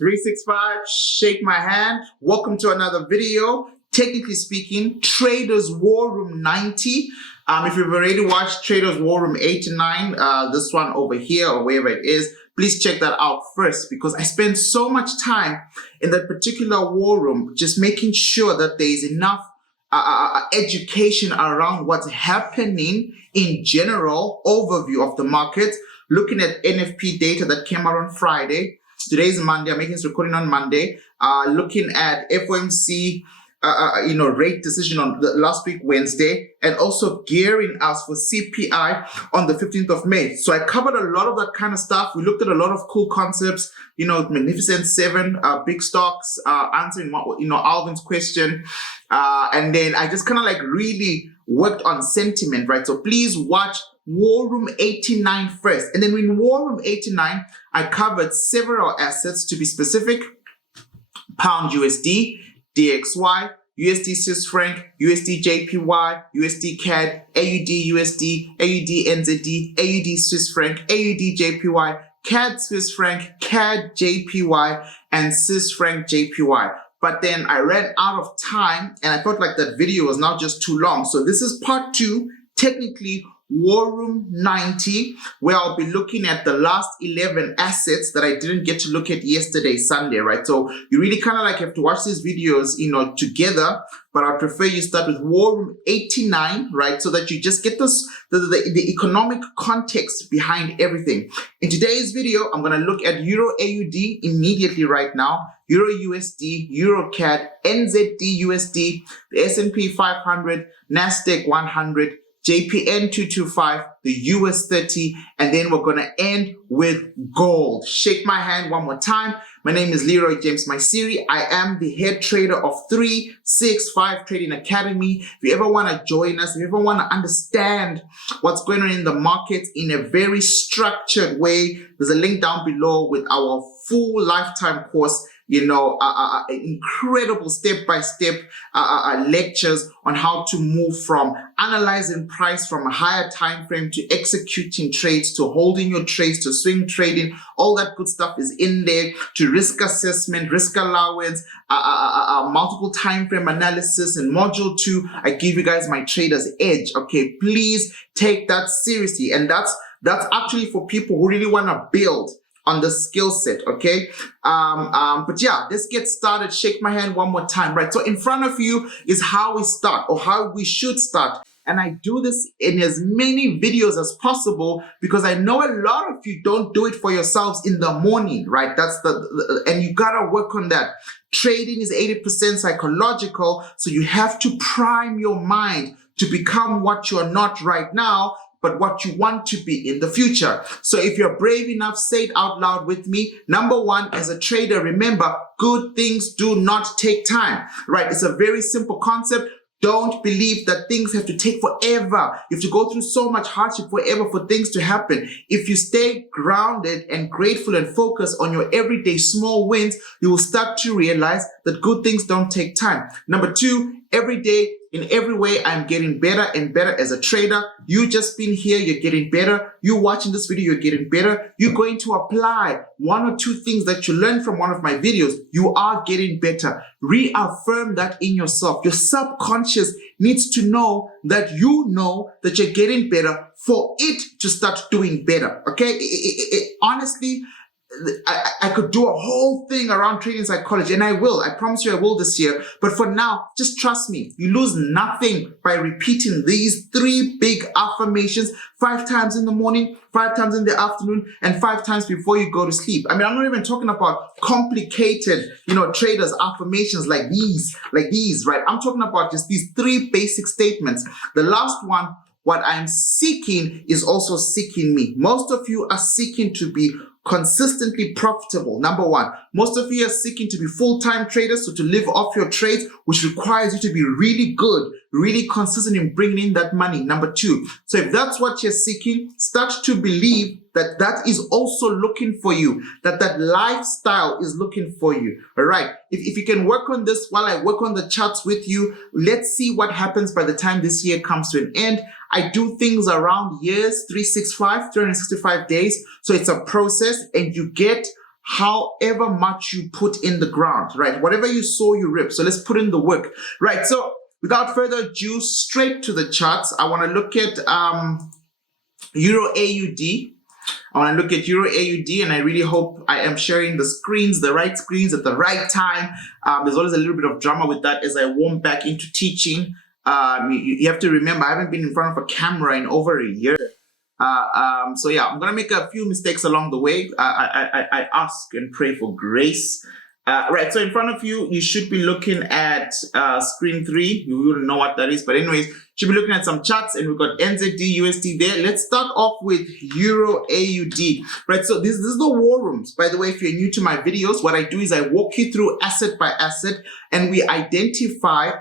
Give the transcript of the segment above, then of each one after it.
.365, shake my hand. Welcome to another video. Technically speaking, Traders War Room 90. If you've already watched Traders War Room 8 and 9, this one over here or wherever it is, please check that out first, because I spend so much time in that particular war room just making sure that there is enough education around what's happening in general, overview of the market, looking at NFP data that came out on Friday. Today's Monday. I'm making this recording on Monday. Looking at FOMC, rate decision on last week, Wednesday, and also gearing us for CPI on the 15th of May. So I covered a lot of that kind of stuff. We looked at a lot of cool concepts, Magnificent Seven, big stocks, answering, Alvin's question. And then I just kind of really worked on sentiment, right? So please watch War Room 89 first. And then in War Room 89, I covered several assets, to be specific: Pound USD, DXY, USD Swiss franc, USD JPY, USD CAD, AUD USD, AUD NZD, AUD Swiss franc, AUD JPY, CAD Swiss franc, CAD JPY, and Swiss franc JPY. But then I ran out of time and I felt like that video was now just too long. So this is part 2, technically War Room 90, where I'll be looking at the last 11 assets that I didn't get to look at yesterday, Sunday, right? So you really kind of have to watch these videos, together, but I prefer you start with War Room 89, right? So that you just get this, the economic context behind everything. In today's video, I'm going to look at EURAUD immediately right now, EURUSD, EURCAD, NZDUSD, the S&P 500, NASDAQ 100, JPN 225, the US 30, and then we're going to end with gold. Shake my hand one more time. My name is Leroy James Maisiri. I am the head trader of 365 Trading Academy. If you ever want to join us, if you ever want to understand what's going on in the market in a very structured way, there's a link down below with our full lifetime course. Incredible step-by-step lectures on how to move from analyzing price from a higher time frame to executing trades, to holding your trades, to swing trading. All that good stuff is in there, to risk assessment, risk allowance, multiple time frame analysis. In module 2, I give you guys my trader's edge. Okay, please take that seriously. And that's actually for people who really want to build on the skill set, okay? But yeah, let's get started. Shake my hand one more time, right? So in front of you is how we start, or how we should start. And I do this in as many videos as possible because I know a lot of you don't do it for yourselves in the morning, right? That's and you gotta work on that. Trading is 80% psychological, so you have to prime your mind to become what you are not right now, but what you want to be in the future. So if you're brave enough, say it out loud with me. Number 1, as a trader, remember, good things do not take time, right? It's a very simple concept. Don't believe that things have to take forever. You have to go through so much hardship forever for things to happen. If you stay grounded and grateful and focused on your everyday small wins, you will start to realize that good things don't take time. Number 2, every day, in every way, I'm getting better and better as a trader. You just been here, you're getting better. You watching this video, you're getting better. You're going to apply 1 or 2 things that you learned from one of my videos. You are getting better. Reaffirm that in yourself. Your subconscious needs to know that you're getting better for it to start doing better, okay? Honestly, I could do a whole thing around trading psychology, and I will. I promise you I will this year. But for now, just trust me. You lose nothing by repeating these 3 big affirmations 5 times in the morning, 5 times in the afternoon, and 5 times before you go to sleep. I mean, I'm not even talking about complicated, traders affirmations like these, right? I'm talking about just these 3 basic statements. The last one, what I'm seeking is also seeking me. Most of you are seeking to be consistently profitable. Number 1, most of you are seeking to be full-time traders, so to live off your trades, which requires you to be really good, really consistent in bringing in that money. Number 2, so if that's what you're seeking, start to believe that that is also looking for you, that lifestyle is looking for you. All right. If you can work on this while I work on the charts with you, let's see what happens by the time this year comes to an end. I do things around years, 365 days. So it's a process, and you get however much you put in the ground, right? Whatever you sow, you reap. So let's put in the work, right? So without further ado, straight to the charts. I want to look at EURAUD. I want to look at EURAUD, and I really hope I am sharing the right screens at the right time. There's always a little bit of drama with that as I warm back into teaching. You have to remember, I haven't been in front of a camera in over a year. So yeah, I'm going to make a few mistakes along the way. I ask and pray for grace. Right, so in front of you, you should be looking at screen 3. You wouldn't know what that is, but anyways, you should be looking at some charts, and we've got NZDUSD there. Let's start off with EURAUD. Right, so this is the war rooms. By the way, if you're new to my videos, what I do is I walk you through asset by asset, and I identify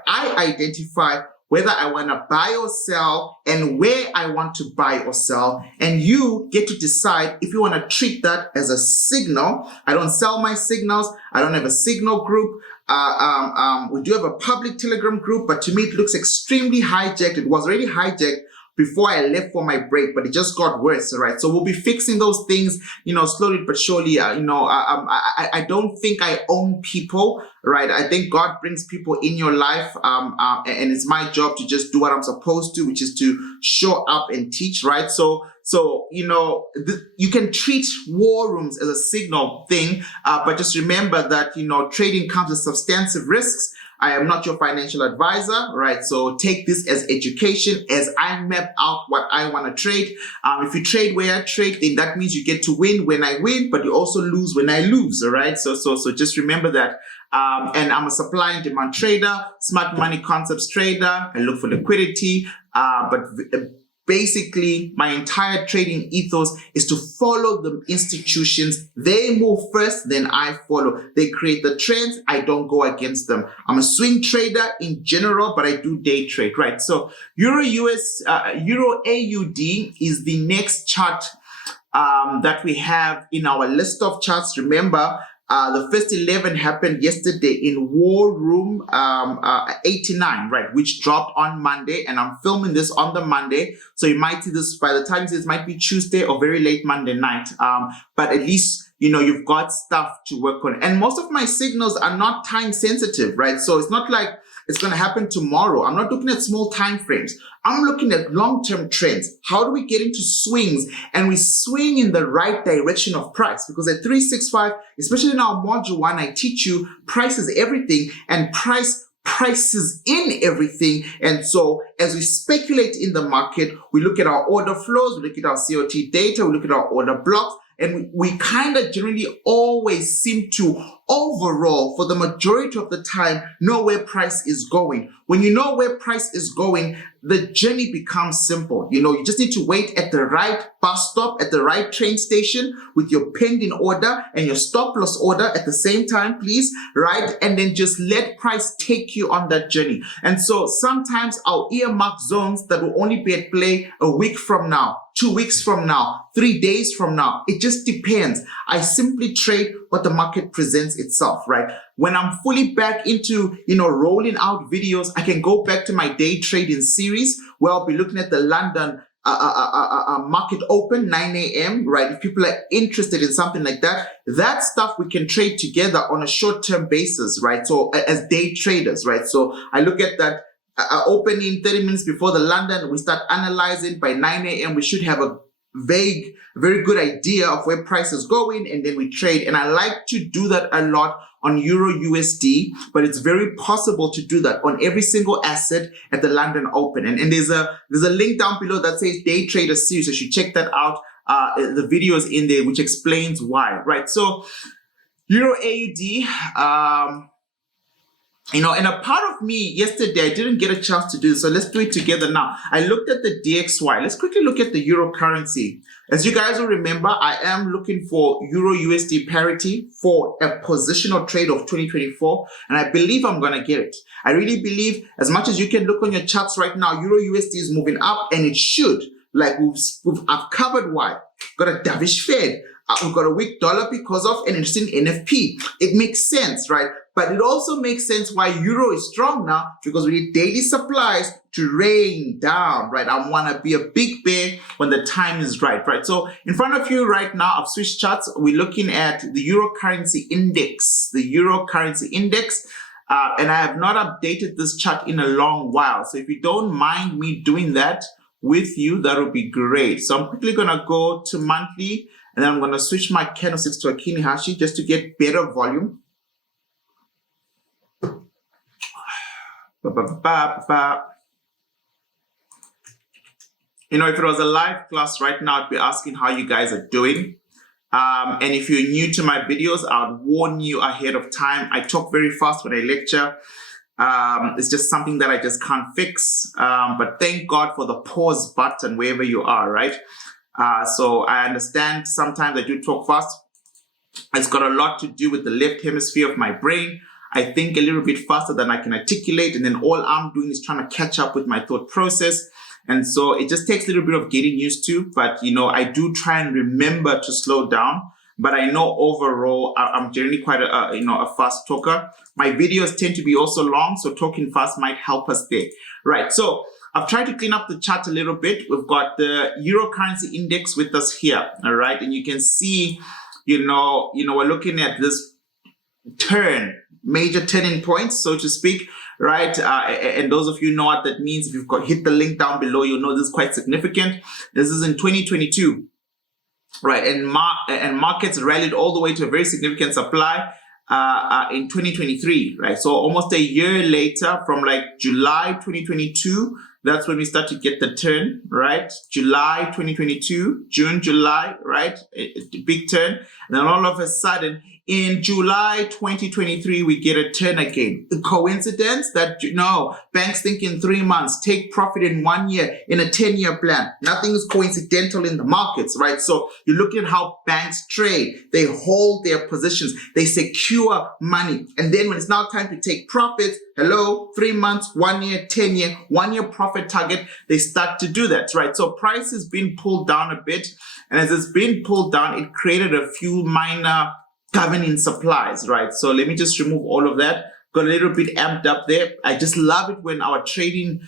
whether I want to buy or sell and where I want to buy or sell. And you get to decide if you want to treat that as a signal. I don't sell my signals. I don't have a signal group. We do have a public Telegram group, but to me, it looks extremely hijacked. It was already hijacked before I left for my break, but it just got worse, right? So we'll be fixing those things, slowly but surely. I don't think I own people, right? I think God brings people in your life, and it's my job to just do what I'm supposed to, which is to show up and teach, right? So you can treat war rooms as a signal thing, but just remember that, trading comes with substantive risks. I am not your financial advisor, right? So take this as education as I map out what I want to trade. If you trade where I trade, then that means you get to win when I win, but you also lose when I lose, all right? So just remember that. And I'm a supply and demand trader, smart money concepts trader. I look for liquidity, but basically, my entire trading ethos is to follow the institutions. They move first, then I follow. They create the trends. I don't go against them. I'm a swing trader in general, but I do day trade, right? So EURAUD is the next chart that we have in our list of charts. Remember, the first 11 happened yesterday in War Room 89, right, which dropped on Monday, and I'm filming this on the Monday, so you might see this by the time this might be Tuesday or very late Monday night, but at least you've got stuff to work on. And most of my signals are not time sensitive, right? So it's not like it's going to happen tomorrow. I'm not looking at small time frames. I'm looking at long-term trends. How do we get into swings and we swing in the right direction of price? Because at 365, especially in our module 1, I teach you price is everything, and prices in everything. And so as we speculate in the market, we look at our order flows, we look at our COT data, we look at our order blocks, and we kind of generally always seem to overall, for the majority of the time, know where price is going. When you know where price is going, the journey becomes simple. You just need to wait at the right bus stop, at the right train station with your pending order and your stop loss order at the same time, please, right? And then just let price take you on that journey. And so sometimes I'll earmark zones that will only be at play a week from now, 2 weeks from now, 3 days from now. It just depends. I simply trade what the market presents itself, right? When I'm fully back into, rolling out videos, I can go back to my day trading series where I'll be looking at the London market open, 9 a.m., right? If people are interested in something like that, that stuff we can trade together on a short-term basis, right? So as day traders, right? So I look at that opening 30 minutes before the London, we start analyzing. By 9 a.m., we should have a vague, very good idea of where price is going, and then we trade. And I like to do that a lot on Euro USD, but it's very possible to do that on every single asset at the London Open. And there's a link down below that says Day Trader Series. So you should check that out. The video is in there, which explains why, right? So Euro AUD, you know, and a part of me yesterday, I didn't get a chance to do this, so let's do it together now. I looked at the DXY. Let's quickly look at the euro currency. As you guys will remember, I am looking for Euro USD parity for a positional trade of 2024, and I believe I'm going to get it. I really believe, as much as you can look on your charts right now, Euro USD is moving up, and it should. Like I've covered why. Got a dovish Fed. We've got a weak dollar because of an interesting NFP. It makes sense, right? But it also makes sense why euro is strong now, because we need daily supplies to rain down, right? I want to be a big bear when the time is right, right? So in front of you right now, I've switched charts. We're looking at the euro currency index, and I have not updated this chart in a long while. So if you don't mind me doing that with you, that would be great. So I'm quickly going to go to monthly, and then I'm going to switch my candlesticks to a Kinihashi just to get better volume. You know, if it was a live class right now, I'd be asking how you guys are doing. And if you're new to my videos, I'd warn you ahead of time. I talk very fast when I lecture. It's just something that I just can't fix. But thank God for the pause button wherever you are, right? So I understand sometimes I do talk fast. It's got a lot to do with the left hemisphere of my brain. I think a little bit faster than I can articulate, and then all I'm doing is trying to catch up with my thought process. And so it just takes a little bit of getting used to, but you know, I do try and remember to slow down. But I know overall, I'm generally quite a fast talker. My videos tend to be also long, so talking fast might help us there. Right, so I've tried to clean up the chart a little bit. We've got the euro currency index with us here, all right? And you can see, you know, we're looking at this turn, major turning points, so to speak, right? And those of you know what that means. If you've hit the link down below, you'll know this is quite significant. This is in 2022, right? And markets rallied all the way to a very significant supply in 2023, right? So almost a year later, from like July 2022, that's when we start to get the turn, right? July 2022, June, July, right? A big turn. And then all of a sudden, in July 2023, we get a turn again. A coincidence that, you know, banks think in 3 months, take profit in 1 year, in a 10-year plan. Nothing is coincidental in the markets, right? So you look at how banks trade. They hold their positions. They secure money. And then when it's now time to take profits, hello, 3 months, 1 year, 10-year, 1 year profit target, they start to do that, right? So price has been pulled down a bit. And as it's been pulled down, it created a few minor governing supplies, right? So let me just remove all of that. Got a little bit amped up there. I just love it when our trading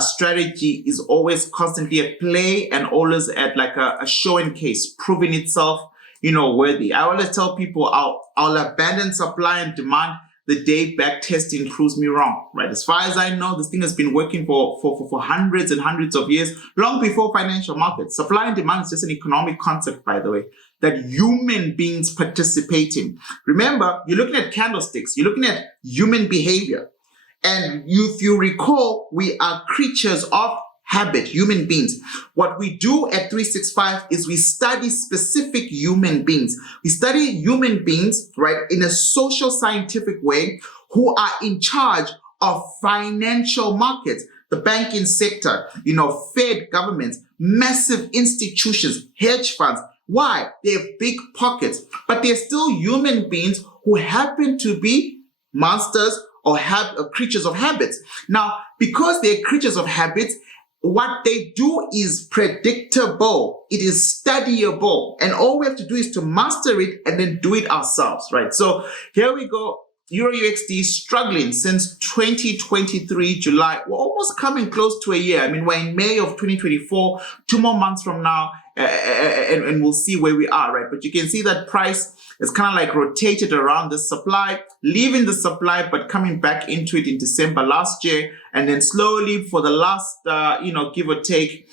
strategy is always constantly at play and always at like a show and case, proving itself, you know, worthy. I always tell people I'll abandon supply and demand the day back testing proves me wrong, right? As far as I know, this thing has been working for hundreds and hundreds of years, long before financial markets. Supply and demand is just an economic concept, by the way, that human beings participate in. Remember, you're looking at candlesticks, you're looking at human behavior. And if you recall, we are creatures of habit, human beings. What we do at 365 is we study specific human beings. We study human beings, right, in a social scientific way who are in charge of financial markets, the banking sector, you know, Fed governments, massive institutions, hedge funds. Why? They have big pockets, but they're still human beings who happen to be monsters or creatures of habits. Now, because they're creatures of habits, what they do is predictable. It is studyable. And all we have to do is to master it and then do it ourselves, right? So here we go. Euro USD struggling since 2023, July. We're almost coming close to a year. I mean, we're in May of 2024, 2 more months from now, and we'll see where we are, right? But you can see that price is kind of like rotated around the supply, leaving the supply, but coming back into it in December last year. And then slowly for the last, give or take,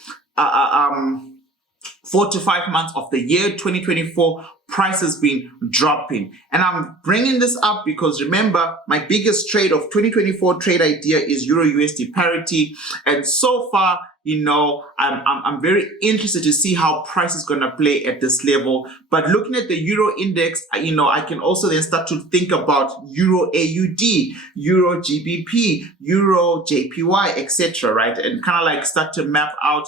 4 to 5 months of the year 2024, price has been dropping. And I'm bringing this up because remember, my biggest trade of 2024 trade idea is Euro USD parity. And so far, you know, I'm very interested to see how price is going to play at this level. But looking at the Euro index, you know, I can also then start to think about Euro AUD, Euro GBP, Euro JPY, etc., right? And kind of like start to map out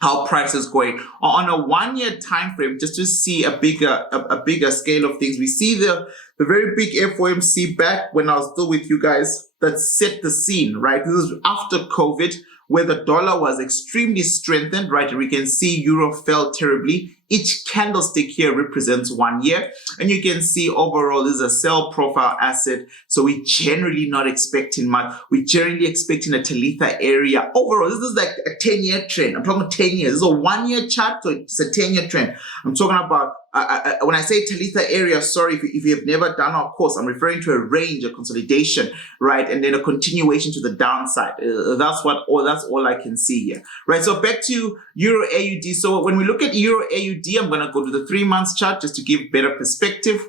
how price is going on a 1 year time frame, just to see a bigger scale of things. We see the very big FOMC back when I was still with you guys that set the scene, right? This is after COVID, where the dollar was extremely strengthened, right? We can see euro fell terribly. Each candlestick here represents 1 year. And you can see overall, this is a sell profile asset. So we're generally not expecting much. We're generally expecting a Talitha area. Overall, this is like a 10-year trend. I'm talking 10 years. This is a 1 year chart, so it's a 10-year trend. I'm talking about, when I say Talitha area, sorry, if you have never done our course, I'm referring to a range, a consolidation, right? And then a continuation to the downside. That's all I can see here, right? So back to Euro AUD. So when we look at Euro AUD, I'm going to go to the 3 months chart just to give better perspective.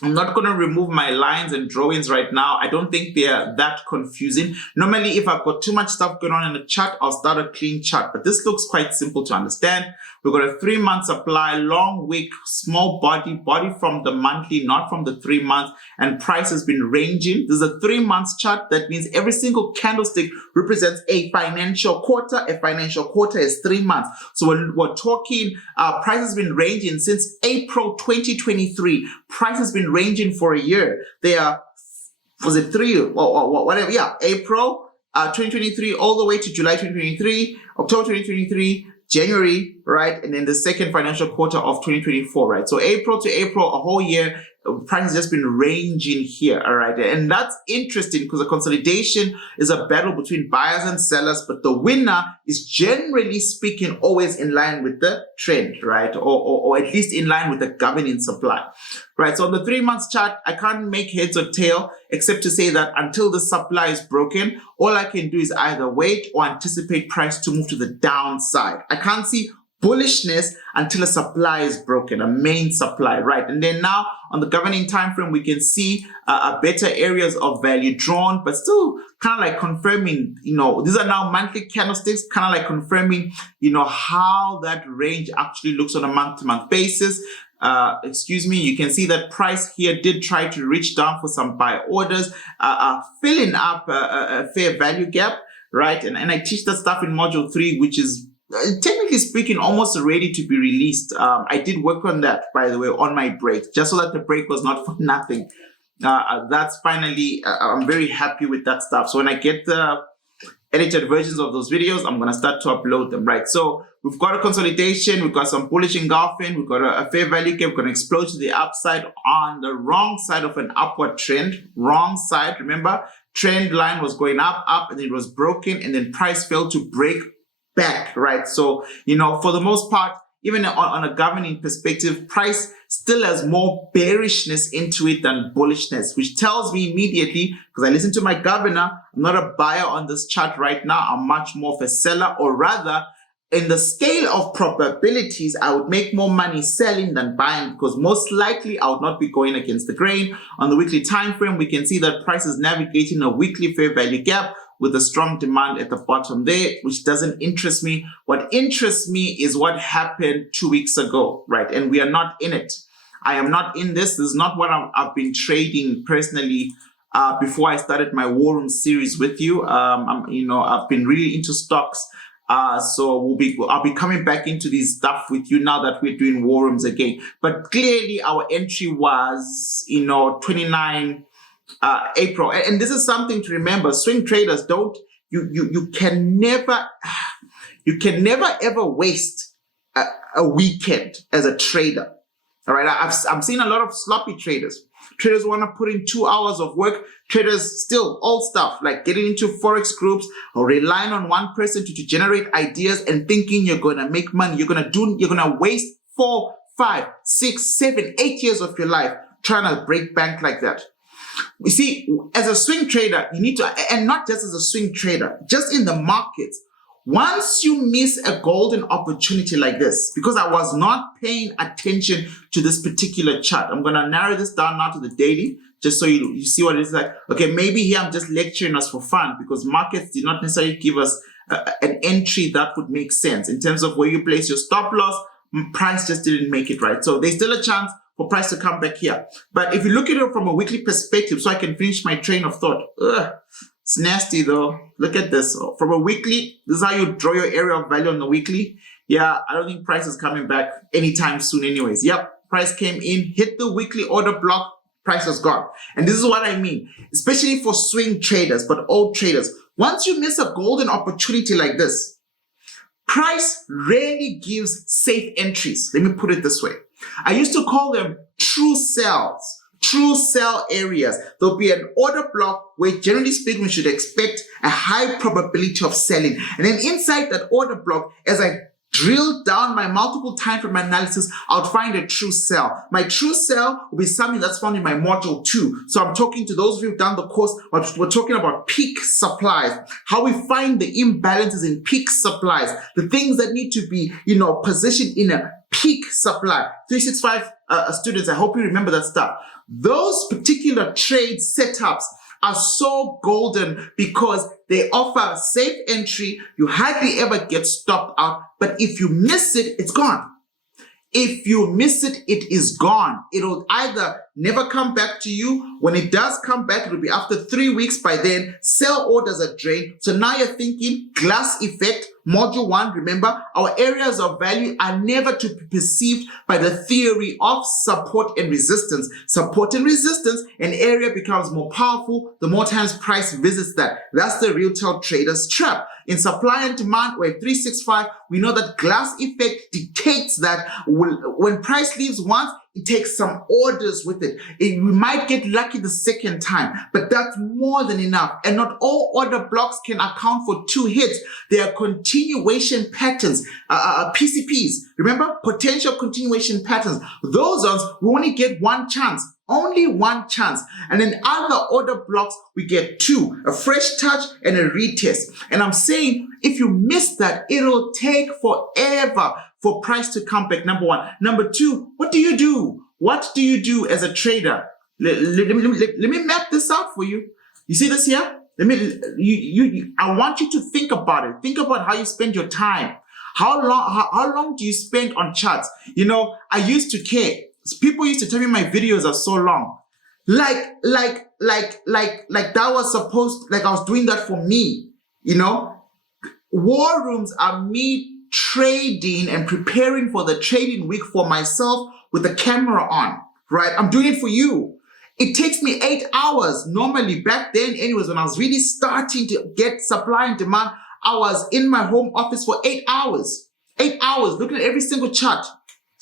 I'm not going to remove my lines and drawings right now. I don't think they're that confusing. Normally, if I've got too much stuff going on in the chart, I'll start a clean chart. But this looks quite simple to understand. We've got a 3 month supply, long wick, small body from the monthly, not from the 3 months. And price has been ranging. This is a 3 months chart. That means every single candlestick represents a financial quarter. A financial quarter is 3 months. So we're talking, price has been ranging since April 2023. Price has been ranging for a year. Was it 3 or whatever? Yeah, April 2023 all the way to July 2023, October 2023, January, right? And then the second financial quarter of 2024, right? So April to April, a whole year, price has just been ranging here, all right? And that's interesting because the consolidation is a battle between buyers and sellers, but the winner is generally speaking always in line with the trend, right? Or at least in line with the governing supply, right? So on the 3 months chart, I can't make heads or tail except to say that until the supply is broken, all I can do is either wait or anticipate price to move to the downside. I can't see bullishness until a supply is broken, a main supply, right? And then now on the governing time frame, we can see better areas of value drawn, but still kind of like confirming, you know, these are now monthly candlesticks, kind of like confirming, you know, how that range actually looks on a month-to-month basis. Excuse me, you can see that price here did try to reach down for some buy orders, filling up a fair value gap, right? And I teach that stuff in module 3, which is technically speaking almost ready to be released. I did work on that, by the way, on my break, just so that the break was not for nothing. That's finally, I'm very happy with that stuff. So when I get the edited versions of those videos, I'm going to start to upload them, right? So we've got a consolidation, we've got some bullish engulfing, we've got a fair value gap, we're going to explode to the upside on the wrong side of an upward trend. Wrong side, remember, trend line was going up, and it was broken, and then price failed to break back, right? So, you know, for the most part, even on a governing perspective, price still has more bearishness into it than bullishness, which tells me immediately, because I listen to my governor, I'm not a buyer on this chart right now. I'm much more of a seller, or rather, in the scale of probabilities, I would make more money selling than buying, because most likely I would not be going against the grain. On the weekly time frame, we can see that price is navigating a weekly fair value gap with a strong demand at the bottom there, which doesn't interest me. What interests me is what happened 2 weeks ago, right? And we are not in it. I am not in this. This is not what I've been trading personally before I started my War Room series with you. I've been really into stocks. So I'll be coming back into this stuff with you now that we're doing War Rooms again. But clearly our entry was, 29 April. And this is something to remember. Swing traders you can never ever waste a weekend as a trader. All right. I'm seeing a lot of sloppy traders. Traders want to put in 2 hours of work. Traders still old stuff like getting into Forex groups or relying on one person to generate ideas and thinking you're going to make money. You're going to waste 4, 5, 6, 7, 8 years of your life trying to break bank like that. You see, as a swing trader, you need to, and not just as a swing trader, just in the markets, Once you miss a golden opportunity like this, because I was not paying attention to this particular chart, I'm going to narrow this down now to the daily, just so you see what it is like. Okay, maybe here I'm just lecturing us for fun because markets did not necessarily give us an entry that would make sense in terms of where you place your stop loss. Price just didn't make it right. So there's still a chance for price to come back here. But if you look at it from a weekly perspective, so I can finish my train of thought. It's nasty though. Look at this. So from a weekly, this is how you draw your area of value on the weekly. Yeah, I don't think price is coming back anytime soon anyways. Yep, price came in, hit the weekly order block, price was gone. And this is what I mean, especially for swing traders, but old traders. Once you miss a golden opportunity like this, price rarely gives safe entries. Let me put it this way. I used to call them true sells. True sell areas. There'll be an order block where generally speaking we should expect a high probability of selling. And then inside that order block, as I drill down my multiple time frame analysis, I'll find a true sell. My true sell will be something that's found in my module 2. So I'm talking to those of you who've done the course, we're talking about peak supplies, how we find the imbalances in peak supplies, the things that need to be, positioned in a peak supply. 365 students, I hope you remember that stuff. Those particular trade setups are so golden because they offer safe entry. You hardly ever get stopped out, but if you miss it, it's gone. If you miss it, it is gone. It'll either never come back to you. When it does come back, it'll be after 3 weeks. By then, sell orders are drained. So now you're thinking glass effect. Module 1, remember, our areas of value are never to be perceived by the theory of support and resistance. Support and resistance, an area becomes more powerful the more times price visits that. That's the retail trader's trap. In supply and demand, we're 365. We know that glass effect dictates that when price leaves once, it takes some orders with it. We might get lucky the second time, but that's more than enough. And not all order blocks can account for 2 hits. They are continuation patterns, PCPs. Remember, potential continuation patterns. Those ones, we only get 1 chance. Only 1 chance. And in other order blocks, we get 2, a fresh touch and a retest. And I'm saying, if you miss that, it'll take forever for price to come back, number 1. Number 2, what do you do? What do you do as a trader? Let me map this out for you. You see this here? I want you to think about it. Think about how you spend your time. How long do you spend on charts? I used to care. People used to tell me my videos are so long. Like that was supposed, like I was doing that for me, War rooms are me trading and preparing for the trading week for myself with the camera on, right? I'm doing it for you. It takes me 8 hours. Normally, back then anyways, when I was really starting to get supply and demand, I was in my home office for 8 hours. 8 hours, looking at every single chart,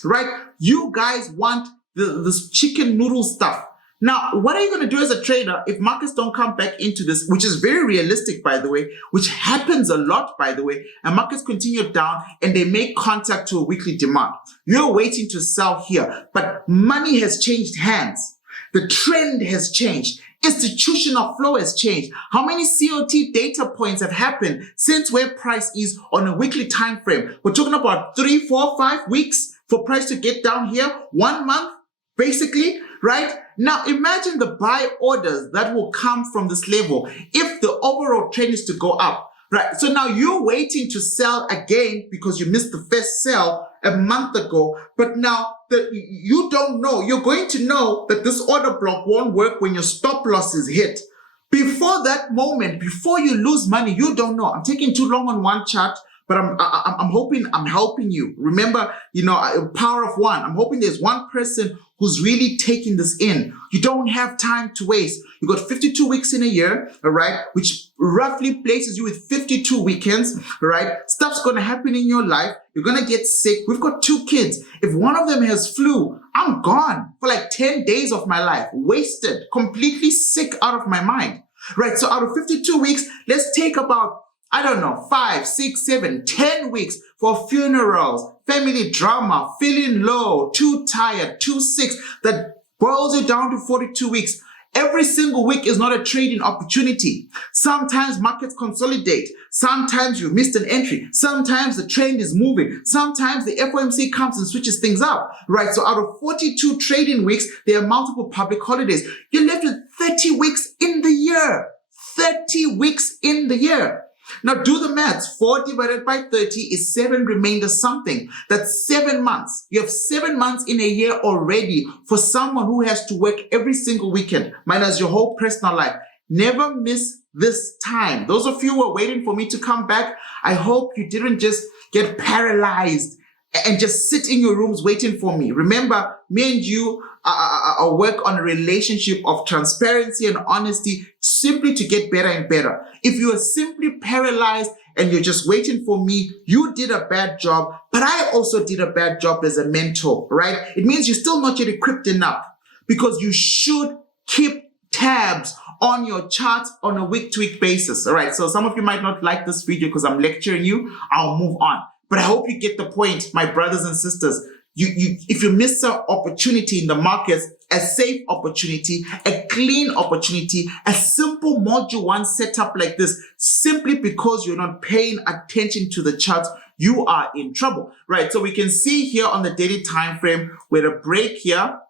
right? You guys want this chicken noodle stuff. Now, what are you going to do as a trader if markets don't come back into this, which is very realistic, by the way, which happens a lot, by the way, and markets continue down and they make contact to a weekly demand? You're waiting to sell here, but money has changed hands. The trend has changed. Institutional flow has changed. How many COT data points have happened since where price is on a weekly time frame? We're talking about 3, 4, 5 weeks for price to get down here, 1 month, basically, right? Now, imagine the buy orders that will come from this level if the overall trend is to go up, right? So now you're waiting to sell again because you missed the first sell a month ago, but now that you don't know, you're going to know that this order block won't work when your stop loss is hit. Before that moment, before you lose money, you don't know. I'm taking too long on one chart, but I'm hoping I'm helping you. Remember, power of one. I'm hoping there's one person who's really taking this in. You don't have time to waste. You got 52 weeks in a year, all right, which roughly places you with 52 weekends, all right? Stuff's going to happen in your life. You're going to get sick. We've got 2 kids. If one of them has flu, I'm gone for like 10 days of my life, wasted, completely sick out of my mind, right? So out of 52 weeks, let's take about, 5, 6, 7, 10 weeks for funerals, family drama, feeling low, too tired, too sick. That boils it down to 42 weeks. Every single week is not a trading opportunity. Sometimes markets consolidate. Sometimes you missed an entry. Sometimes the trend is moving. Sometimes the FOMC comes and switches things up, right? So out of 42 trading weeks, there are multiple public holidays. You're left with 30 weeks in the year. 30 weeks in the year. Now do the maths. 4 divided by 30 is 7 remainder something. That's 7 months. You have 7 months in a year already for someone who has to work every single weekend, minus your whole personal life. Never miss this time. Those of you who are waiting for me to come back, I hope you didn't just get paralyzed and just sit in your rooms waiting for me. Remember, me and you work on a relationship of transparency and honesty simply to get better and better. If you are simply paralyzed and you're just waiting for me, you did a bad job, but I also did a bad job as a mentor, right? It means you're still not yet equipped enough, because you should keep tabs on your charts on a week-to-week basis. All right, so some of you might not like this video because I'm lecturing you. I'll move on. But I hope you get the point, my brothers and sisters. If you miss an opportunity in the markets, a safe opportunity, a clean opportunity, a simple module one setup like this, simply because you're not paying attention to the charts, you are in trouble, right? So we can see here on the daily time frame, we had a break here,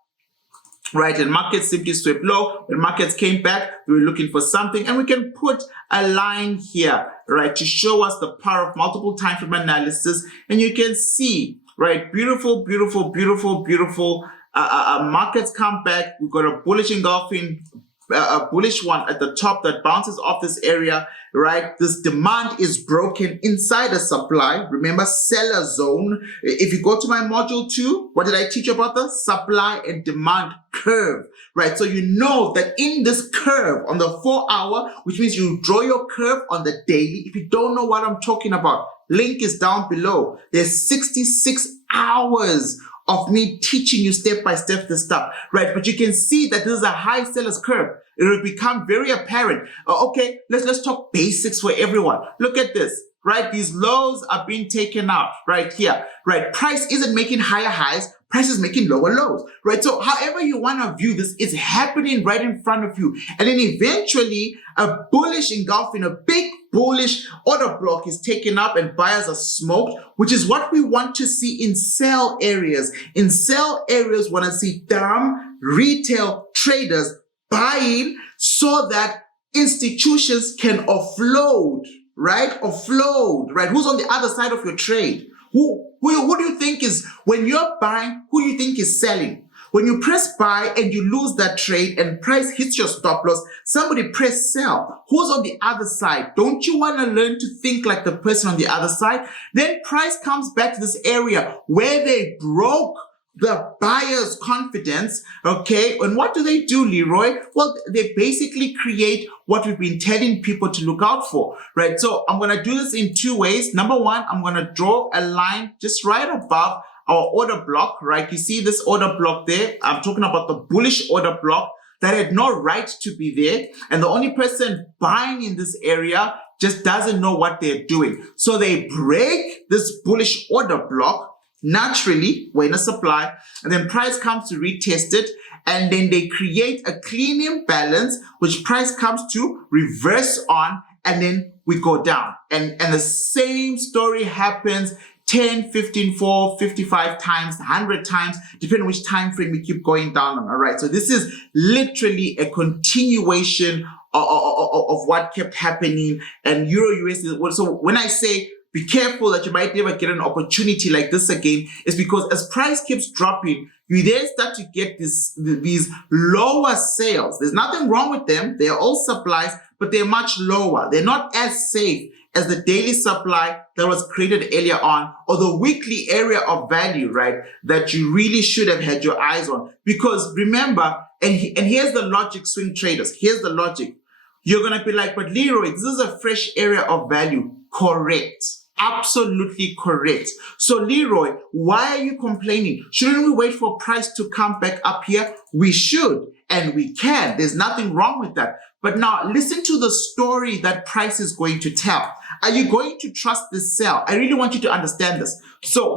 right? And markets simply swept low. When markets came back, we were looking for something, and we can put a line here, right, to show us the power of multiple time frame analysis. And you can see, right, beautiful, beautiful, beautiful, beautiful. Markets come back. We've got a bullish engulfing, a bullish one at the top that bounces off this area, right? This demand is broken inside a supply. Remember, seller zone. If you go to my module 2, what did I teach you about? The supply and demand curve, right? So you know that in this curve on the 4-hour, which means you draw your curve on the daily. If you don't know what I'm talking about, link is down below. There's 66 hours of me teaching you step by step this stuff, right? But you can see that this is a high seller's curve. It will become very apparent. Okay, let's talk basics for everyone. Look at this, right? These lows are being taken out right here, right? Price isn't making higher highs. Price is making lower lows, right? So however you want to view this, it's happening right in front of you. And then eventually a bullish engulfing, a big bullish order block is taken up and buyers are smoked, which is what we want to see in sell areas. In sell areas, we want to see dumb retail traders buying so that institutions can offload, right? Offload, right? Who's on the other side of your trade? Who do you think is, when you're buying, who do you think is selling? When you press buy and you lose that trade and price hits your stop loss, somebody press sell. Who's on the other side? Don't you want to learn to think like the person on the other side? Then price comes back to this area where they broke the buyer's confidence, okay? And what do, Leroy? Well, they basically create what we've been telling people to look out for, right? So I'm going to do this in 2 ways. Number one, I'm going to draw a line just right above our order block, right? You see this order block there? I'm talking about the bullish order block that had no right to be there. And the only person buying in this area just doesn't know what they're doing. So they break this bullish order block. Naturally, we're in a supply, and then price comes to retest it, and then they create a clean imbalance, which price comes to reverse on, and then we go down. And the same story happens 10, 15, 4, 55 times, 100 times, depending on which time frame we keep going down on, all right? So this is literally a continuation of what kept happening, and EURUSD. So when I say be careful that you might never get an opportunity like this again, is because as price keeps dropping, you then start to get these lower sales. There's nothing wrong with them. They're all supplies, but they're much lower. They're not as safe as the daily supply that was created earlier on, or the weekly area of value, right, that you really should have had your eyes on. Because remember, and here's the logic, swing traders, here's the logic. You're going to be like, but Leroy, this is a fresh area of value. Correct. Absolutely correct. So Leroy, why are you complaining? Shouldn't we wait for price to come back up here? We should, and we can. There's nothing wrong with that. But now listen to the story that price is going to tell. Are you going to trust this sell? I really want you to understand this. So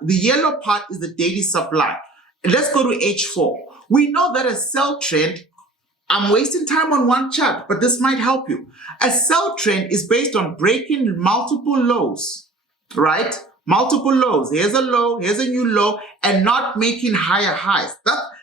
the yellow part is the daily supply. Let's go to H4. We know that a sell trend I'm wasting time on one chart, but this might help you. A sell trend is based on breaking multiple lows, right? Multiple lows. Here's a low, here's a new low, and not making higher highs.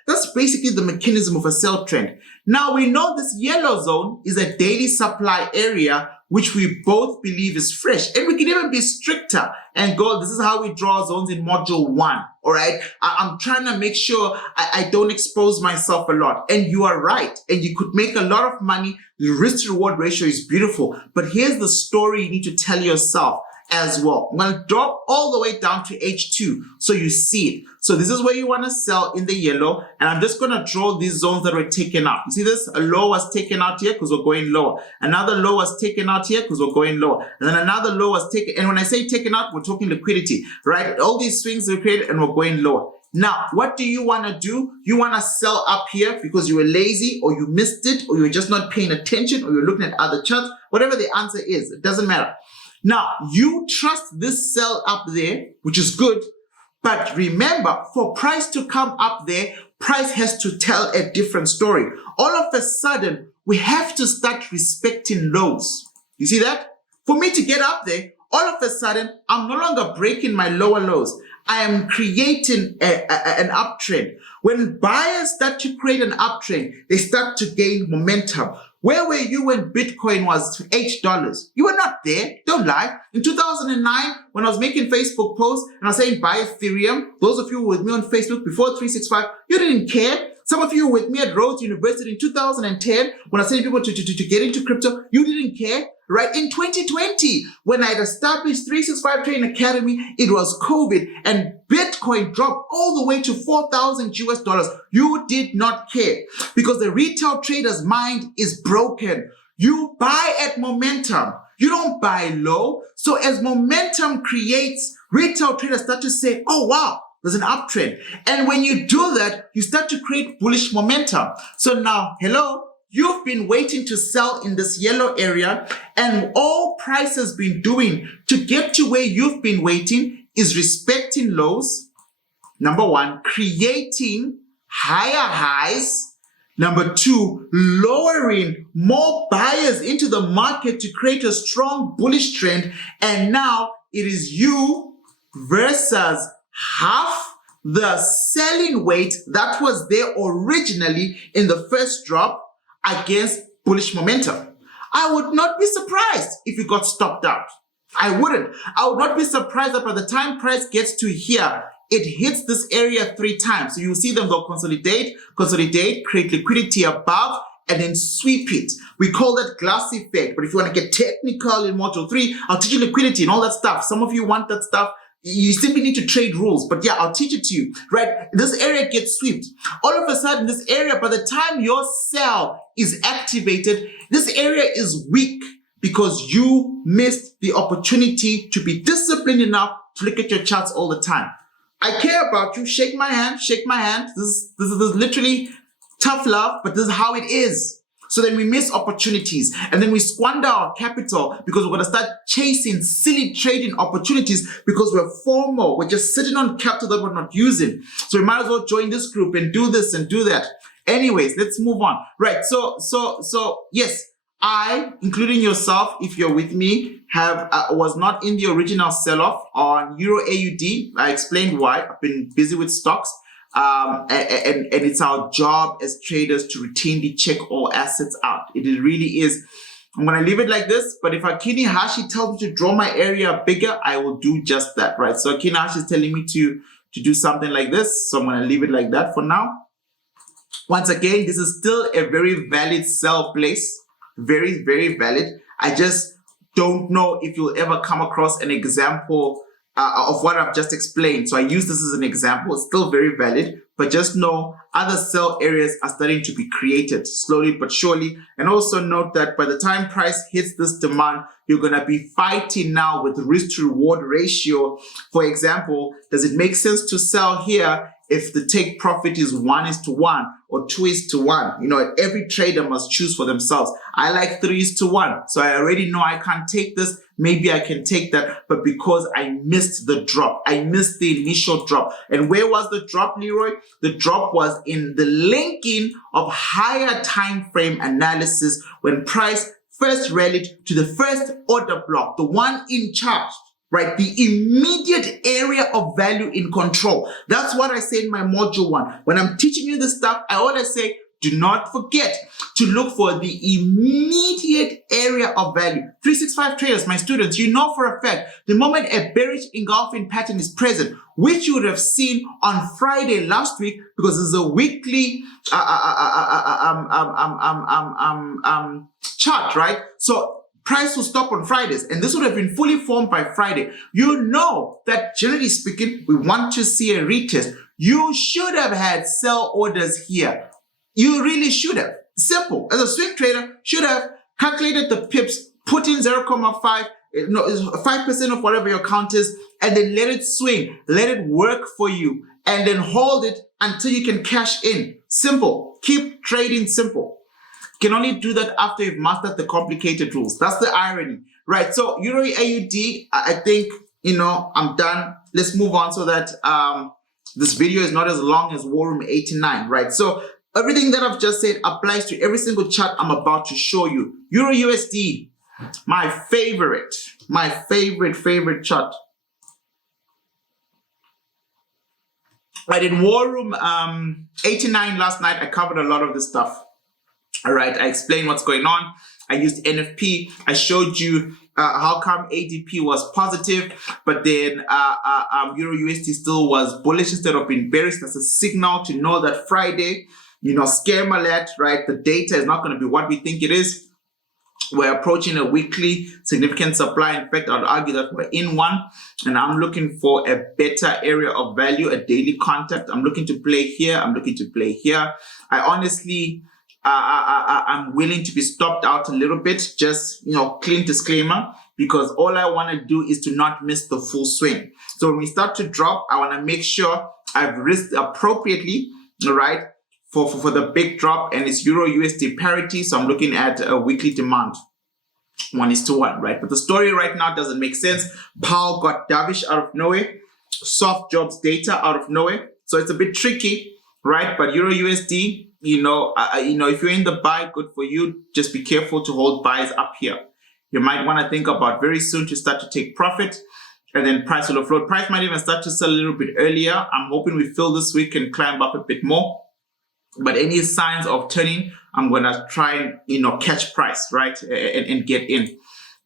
That's basically the mechanism of a sell trend. Now we know this yellow zone is a daily supply area, which we both believe is fresh. And we can even be stricter and go, this is how we draw zones in module 1. All right. I'm trying to make sure I don't expose myself a lot. And you are right. And you could make a lot of money. The risk to reward ratio is beautiful. But here's the story you need to tell yourself as well. I'm going to drop all the way down to H2 so you see it. So this is where you want to sell in the yellow, and I'm just going to draw these zones that were taken out. You see this? A low was taken out here because we're going lower. Another low was taken out here because we're going lower. And then another low was taken, and when I say taken out, we're talking liquidity, right? All these swings we created and we're going lower. Now, what do you want to do? You want to sell up here because you were lazy, or you missed it, or you're just not paying attention, or you're looking at other charts. Whatever the answer is, it doesn't matter. Now, you trust this sell up there, which is good, but remember, for price to come up there, price has to tell a different story. All of a sudden, we have to start respecting lows. You see that? For me to get up there, all of a sudden, I'm no longer breaking my lower lows. I am creating an uptrend. When buyers start to create an uptrend, they start to gain momentum. Where were you when Bitcoin was $8? You were not there. Don't lie. In 2009, when I was making Facebook posts and I was saying buy Ethereum, those of you who were with me on Facebook before 365, you didn't care. Some of you were with me at Rhodes University in 2010 when I was telling people to get into crypto. You didn't care. Right? In 2020, when I had established 365 Trading Academy, it was COVID and Bitcoin dropped all the way to 4,000 US dollars. You did not care because the retail trader's mind is broken. You buy at momentum. You don't buy low. So as momentum creates, retail traders start to say, oh, wow, there's an uptrend. And when you do that, you start to create bullish momentum. So now, hello. You've been waiting to sell in this yellow area, and all price has been doing to get to where you've been waiting is respecting lows. Number one, creating higher highs. Number two, lowering more buyers into the market to create a strong bullish trend. And now it is you versus half the selling weight that was there originally in the first drop against bullish momentum. I would not be surprised if you got stopped out. I wouldn't. I would not be surprised that by the time price gets to here, it hits this area 3 times. So you'll see them go consolidate, create liquidity above, and then sweep it. We call that glass effect. But if you want to get technical in module 3, I'll teach you liquidity and all that stuff. Some of you want that stuff. You simply need to trade rules, but yeah, I'll teach it to you, right? This area gets swept. All of a sudden, this area, by the time your sell is activated, this area is weak because you missed the opportunity to be disciplined enough to look at your charts all the time. I care about you. Shake my hand, shake my hand. This is literally tough love, but this is how it is. So then we miss opportunities and then we squander our capital because we're going to start chasing silly trading opportunities because we're FOMO. We're just sitting on capital that we're not using. So we might as well join this group and do this and do that. Anyways, let's move on. Right. So yes, I, including yourself, if you're with me, was not in the original sell-off on EURAUD. I explained why. I've been busy with stocks. And it's our job as traders to routinely check all assets out. It really is. I'm going to leave it like this, but if Akini Hashi tells me to draw my area bigger, I will do just that, right? So Akini Hashi is telling me to do something like this, so I'm going to leave it like that for now. Once again, this is still a very valid sell place. Very, very valid. I just don't know if you'll ever come across an example of what I've just explained. So I use this as an example. It's still very valid, but just know other sell areas are starting to be created slowly but surely. And also note that by the time price hits this demand, you're going to be fighting now with risk to reward ratio. For example, does it make sense to sell here if the take profit is 1:1 or 2:1? You know, every trader must choose for themselves. I like 3:1. So I already know I can't take this maybe I can take that. But because I missed the drop, I missed the initial drop. And where was the drop, Leroy? The drop was in the linking of higher time frame analysis when price first rallied to the first order block, the one in charge, right? The immediate area of value in control. That's what I say in my module 1. When I'm teaching you this stuff, I always say, do not forget to look for the immediate area of value. 365 traders, my students, you know for a fact, the moment a bearish engulfing pattern is present, which you would have seen on Friday last week, because it's a weekly chart, right? So price will stop on Fridays, and this would have been fully formed by Friday. You know that generally speaking, we want to see a retest. You should have had sell orders here. You really should have. Simple. As a swing trader, should have calculated the pips, put in 0.5, 5% of whatever your count is, and then let it swing. Let it work for you, and then hold it until you can cash in. Simple. Keep trading simple. You can only do that after you've mastered the complicated rules. That's the irony, right? So Euro AUD, I think, I'm done. Let's move on so that this video is not as long as War Room 89, right? So everything that I've just said applies to every single chart I'm about to show you. Euro USD, my favorite chart. Right, in War Room 89 last night, I covered a lot of this stuff. All right, I explained what's going on. I used NFP. I showed you how come ADP was positive, but then Euro USD still was bullish instead of being bearish. That's a signal to know that Friday, scam alert, right? The data is not going to be what we think it is. We're approaching a weekly significant supply. In fact, I'd argue that we're in one, and I'm looking for a better area of value, a daily contact. I'm looking to play here. I'm looking to play here. I honestly, I'm willing to be stopped out a little bit, just, clean disclaimer, because all I want to do is to not miss the full swing. So when we start to drop, I want to make sure I've risked appropriately, all right, for the big drop, and it's Euro USD parity. So I'm looking at a weekly demand, 1:1, right? But the story right now doesn't make sense. Powell got dovish out of nowhere, soft jobs data out of nowhere. So it's a bit tricky, right? But Euro USD, if you're in the buy, good for you. Just be careful to hold buys up here. You might want to think about very soon to start to take profit, and then price will float. Price might even start to sell a little bit earlier. I'm hoping we fill this week and climb up a bit more. But any signs of turning, I'm going to try and, catch price, right? And get in.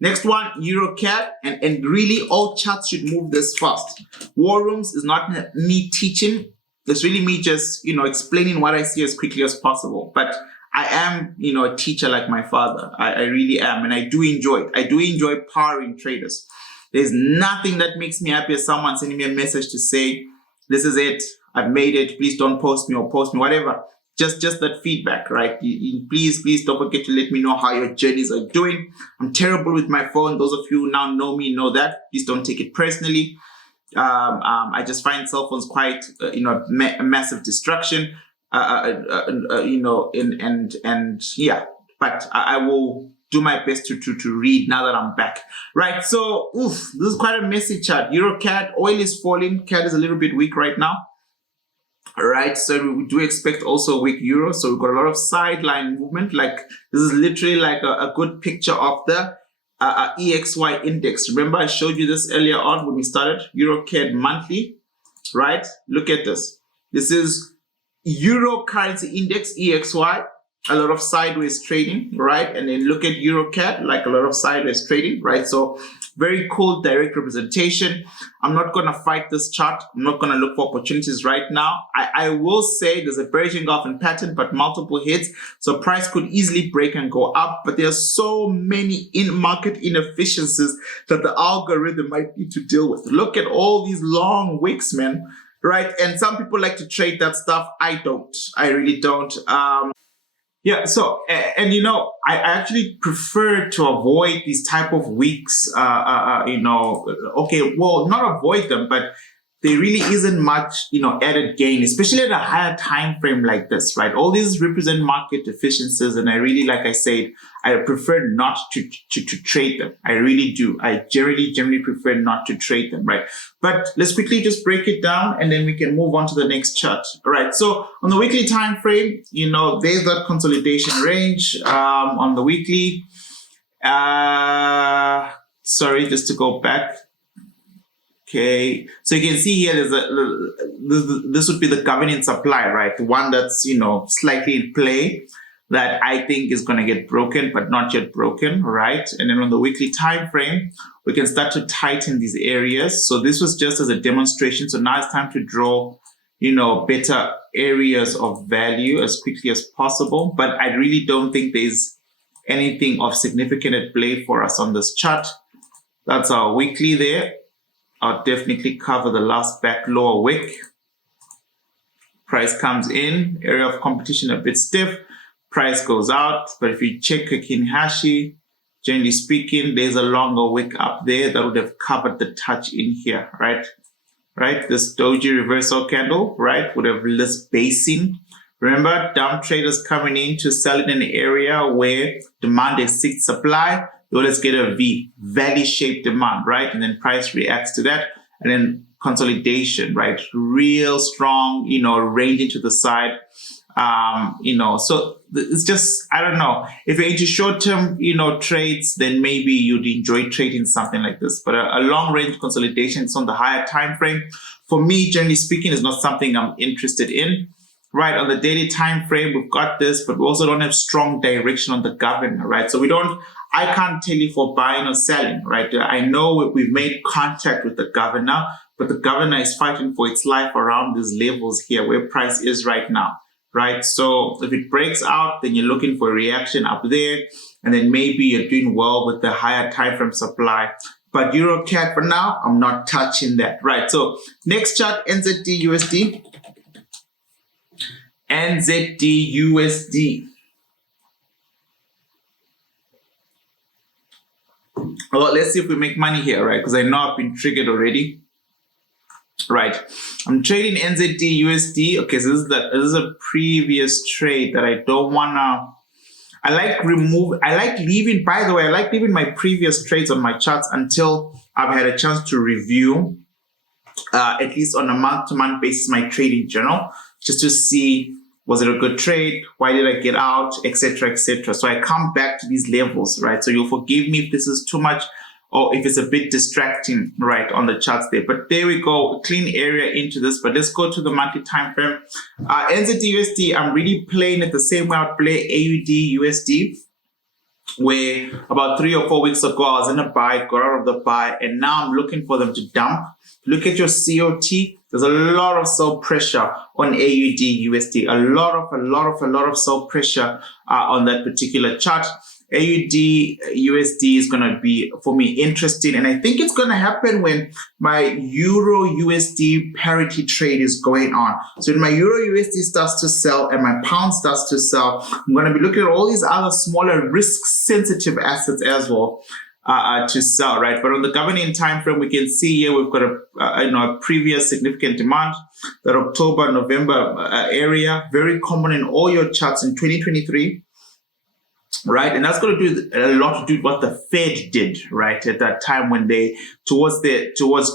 Next one, EURCAD. And really, all charts should move this fast. War Rooms is not me teaching. It's really me just, explaining what I see as quickly as possible. But I am, a teacher like my father. I really am. And I do enjoy it. I do enjoy powering traders. There's nothing that makes me happy as someone sending me a message to say, this is it. I've made it. Please don't post me or post me, whatever. Just that feedback, right? Please don't forget to let me know how your journeys are doing. I'm terrible with my phone. Those of you who now know me know that. Please don't take it personally. I just find cell phones quite, a massive distraction, yeah, but I will do my best to read now that I'm back. Right, so, this is quite a messy chart. EuroCAD, oil is falling. CAD is a little bit weak right now. All right, so we do expect also a weak euro. So we've got a lot of sideline movement. Like, this is literally like a good picture of the EXY index. Remember, I showed you this earlier on when we started EuroCAD monthly, right? Look at this. This is Euro currency index, EXY, a lot of sideways trading, right? And then look at EuroCAD, like a lot of sideways trading, right? So very cool direct representation. I'm not going to fight this chart. I'm not going to look for opportunities right now. I will say there's a bearish engulfing pattern, but multiple hits. So price could easily break and go up, but there's so many in-market inefficiencies that the algorithm might need to deal with. Look at all these long wicks, man, right? And some people like to trade that stuff. I don't. I really don't. Yeah, so, and I actually prefer to avoid these type of weeks, okay, well, not avoid them, but there really isn't much, added gain, especially at a higher time frame like this, right? All these represent market deficiencies, and I really, like I said, I prefer not to trade them. I really do. I generally prefer not to trade them, right? But let's quickly just break it down, and then we can move on to the next chart. All right. So on the weekly time frame, there's that consolidation range on the weekly. Sorry, just to go back. Okay, so you can see here this would be the governing supply, right? The one that's slightly in play that I think is going to get broken, but not yet broken, right? And then on the weekly time frame, we can start to tighten these areas. So this was just as a demonstration. So now it's time to draw, better areas of value as quickly as possible. But I really don't think there's anything of significant at play for us on this chart. That's our weekly there. I'll definitely cover the last back lower wick. Price comes in, area of competition a bit stiff, price goes out. But if you check Kinhashi, generally speaking, there's a longer wick up there that would have covered the touch in here, right? Right, this doji reversal candle, right, would have list basing. Remember, down traders coming in to sell in an area where demand exceeds supply. Let's get a V, valley-shaped demand, right? And then price reacts to that. And then consolidation, right? Real strong, range into the side. So it's just, I don't know. If you're into short-term, trades, then maybe you'd enjoy trading something like this. But a long-range consolidation, it's on the higher time frame. For me, generally speaking, is not something I'm interested in. Right, on the daily time frame, we've got this, but we also don't have strong direction on the governor, right? So I can't tell you for buying or selling, right? I know we've made contact with the governor, but the governor is fighting for its life around these levels here where price is right now, right? So if it breaks out, then you're looking for a reaction up there, and then maybe you're doing well with the higher time frame supply. But EURCAD for now, I'm not touching that, right? So next chart, NZDUSD. NZDUSD. Well, let's see if we make money here, right? Because I know I've been triggered already. Right. I'm trading NZDUSD. Okay, so this is a previous trade that I don't wanna. I like leaving, by the way, I like leaving my previous trades on my charts until I've had a chance to review, at least on a month-to-month basis, my trading journal, just to see, was it a good trade? Why did I get out? Etc. etc. So I come back to these levels, right? So you'll forgive me if this is too much or if it's a bit distracting, right, on the charts there. But there we go, a clean area into this. But let's go to the monthly time frame. NZDUSD, I'm really playing it the same way I would play AUDUSD, where about 3 or 4 weeks ago, I was in a buy, got out of the buy, and now I'm looking for them to dump. Look at your COT. There's a lot of sell pressure on AUDUSD. A lot of sell pressure on that particular chart. AUDUSD is going to be, for me, interesting. And I think it's going to happen when my EURUSD parity trade is going on. So when my EURUSD starts to sell and my pound starts to sell, I'm going to be looking at all these other smaller risk-sensitive assets as well to sell, right? But on the governing time frame, we can see here we've got a previous significant demand, that October, November area, very common in all your charts in 2023. Right, and that's going to do a lot to do with what the Fed did, right, at that time when they towards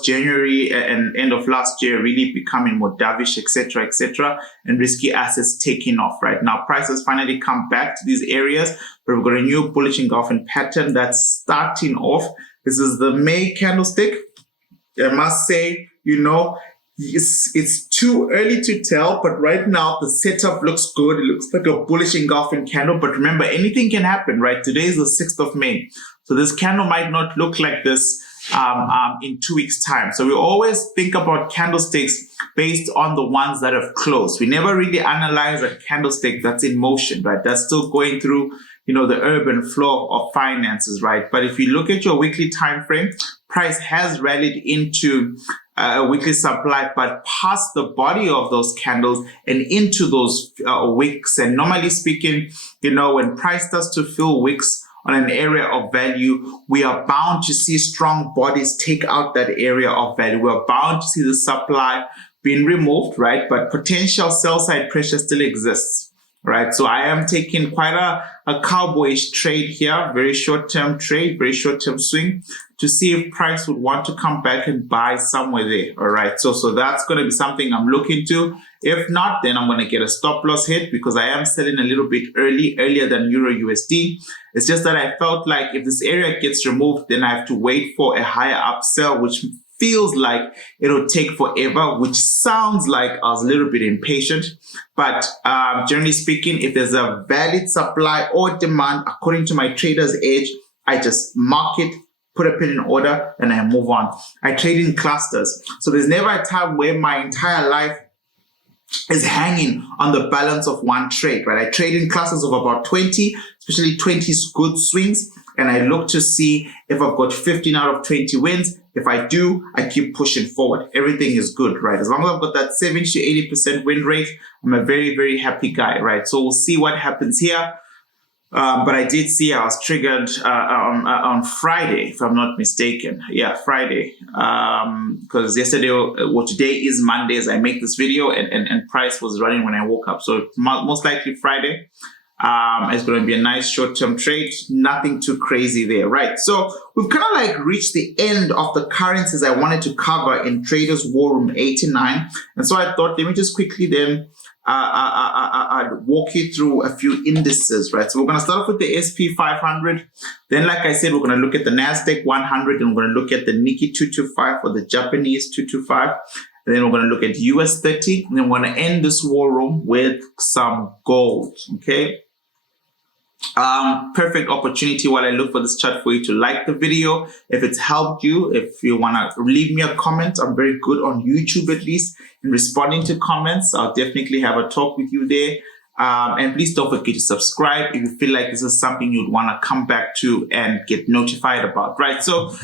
January and end of last year really becoming more dovish, etc., and risky assets taking off. Right now, prices finally come back to these areas, but we've got a new bullish engulfing pattern that's starting off. This is the May candlestick. I must say, it's too early to tell, but right now the setup looks good. It looks like a bullish engulfing candle, but remember, anything can happen, right? Today is the 6th of May. So this candle might not look like this in 2 weeks' time. So we always think about candlesticks based on the ones that have closed. We never really analyze a candlestick that's in motion, right? That's still going through, the urban flow of finances, right? But if you look at your weekly time frame, price has rallied into a weekly supply, but past the body of those candles and into those wicks. And normally speaking, when price starts to fill wicks on an area of value, we are bound to see strong bodies take out that area of value. We're bound to see the supply being removed, right? But potential sell side pressure still exists, right? So I am taking quite a cowboyish trade here, very short-term trade, very short-term swing, to see if price would want to come back and buy somewhere there, all right? So that's going to be something I'm looking to. If not, then I'm going to get a stop loss hit because I am selling a little bit earlier than EURUSD. It's just that I felt like if this area gets removed, then I have to wait for a higher upsell, which feels like it'll take forever, which sounds like I was a little bit impatient. But generally speaking, if there's a valid supply or demand, according to my trader's edge, I just mark it, put a pin in order, and I move on. I trade in clusters. So there's never a time where my entire life is hanging on the balance of one trade, right? I trade in clusters of about 20, especially 20 good swings, and I look to see if I've got 15 out of 20 wins. If I do, I keep pushing forward. Everything is good, right? As long as I've got that 70 to 80% win rate, I'm a very, very happy guy, right? So we'll see what happens here. But I did see I was triggered on Friday, if I'm not mistaken. Yeah, Friday. Because yesterday, well, today is Monday as I make this video, and price was running when I woke up. So most likely Friday. It's going to be a nice short-term trade. Nothing too crazy there, right? So we've kind of like reached the end of the currencies I wanted to cover in Traders War Room 89. And so I thought, let me just quickly then I'd walk you through a few indices, right? So we're going to start off with the SP 500. Then, like I said, we're going to look at the NASDAQ 100, and we're going to look at the Nikkei 225 or the Japanese 225. And then we're going to look at US 30. And then we're going to end this war room with some gold, okay? Perfect opportunity while I look for this chart for you to like the video. If it's helped you, if you want to leave me a comment, I'm very good on YouTube at least in responding to comments. I'll definitely have a talk with you there. And please don't forget to subscribe if you feel like this is something you'd want to come back to and get notified about, right? So,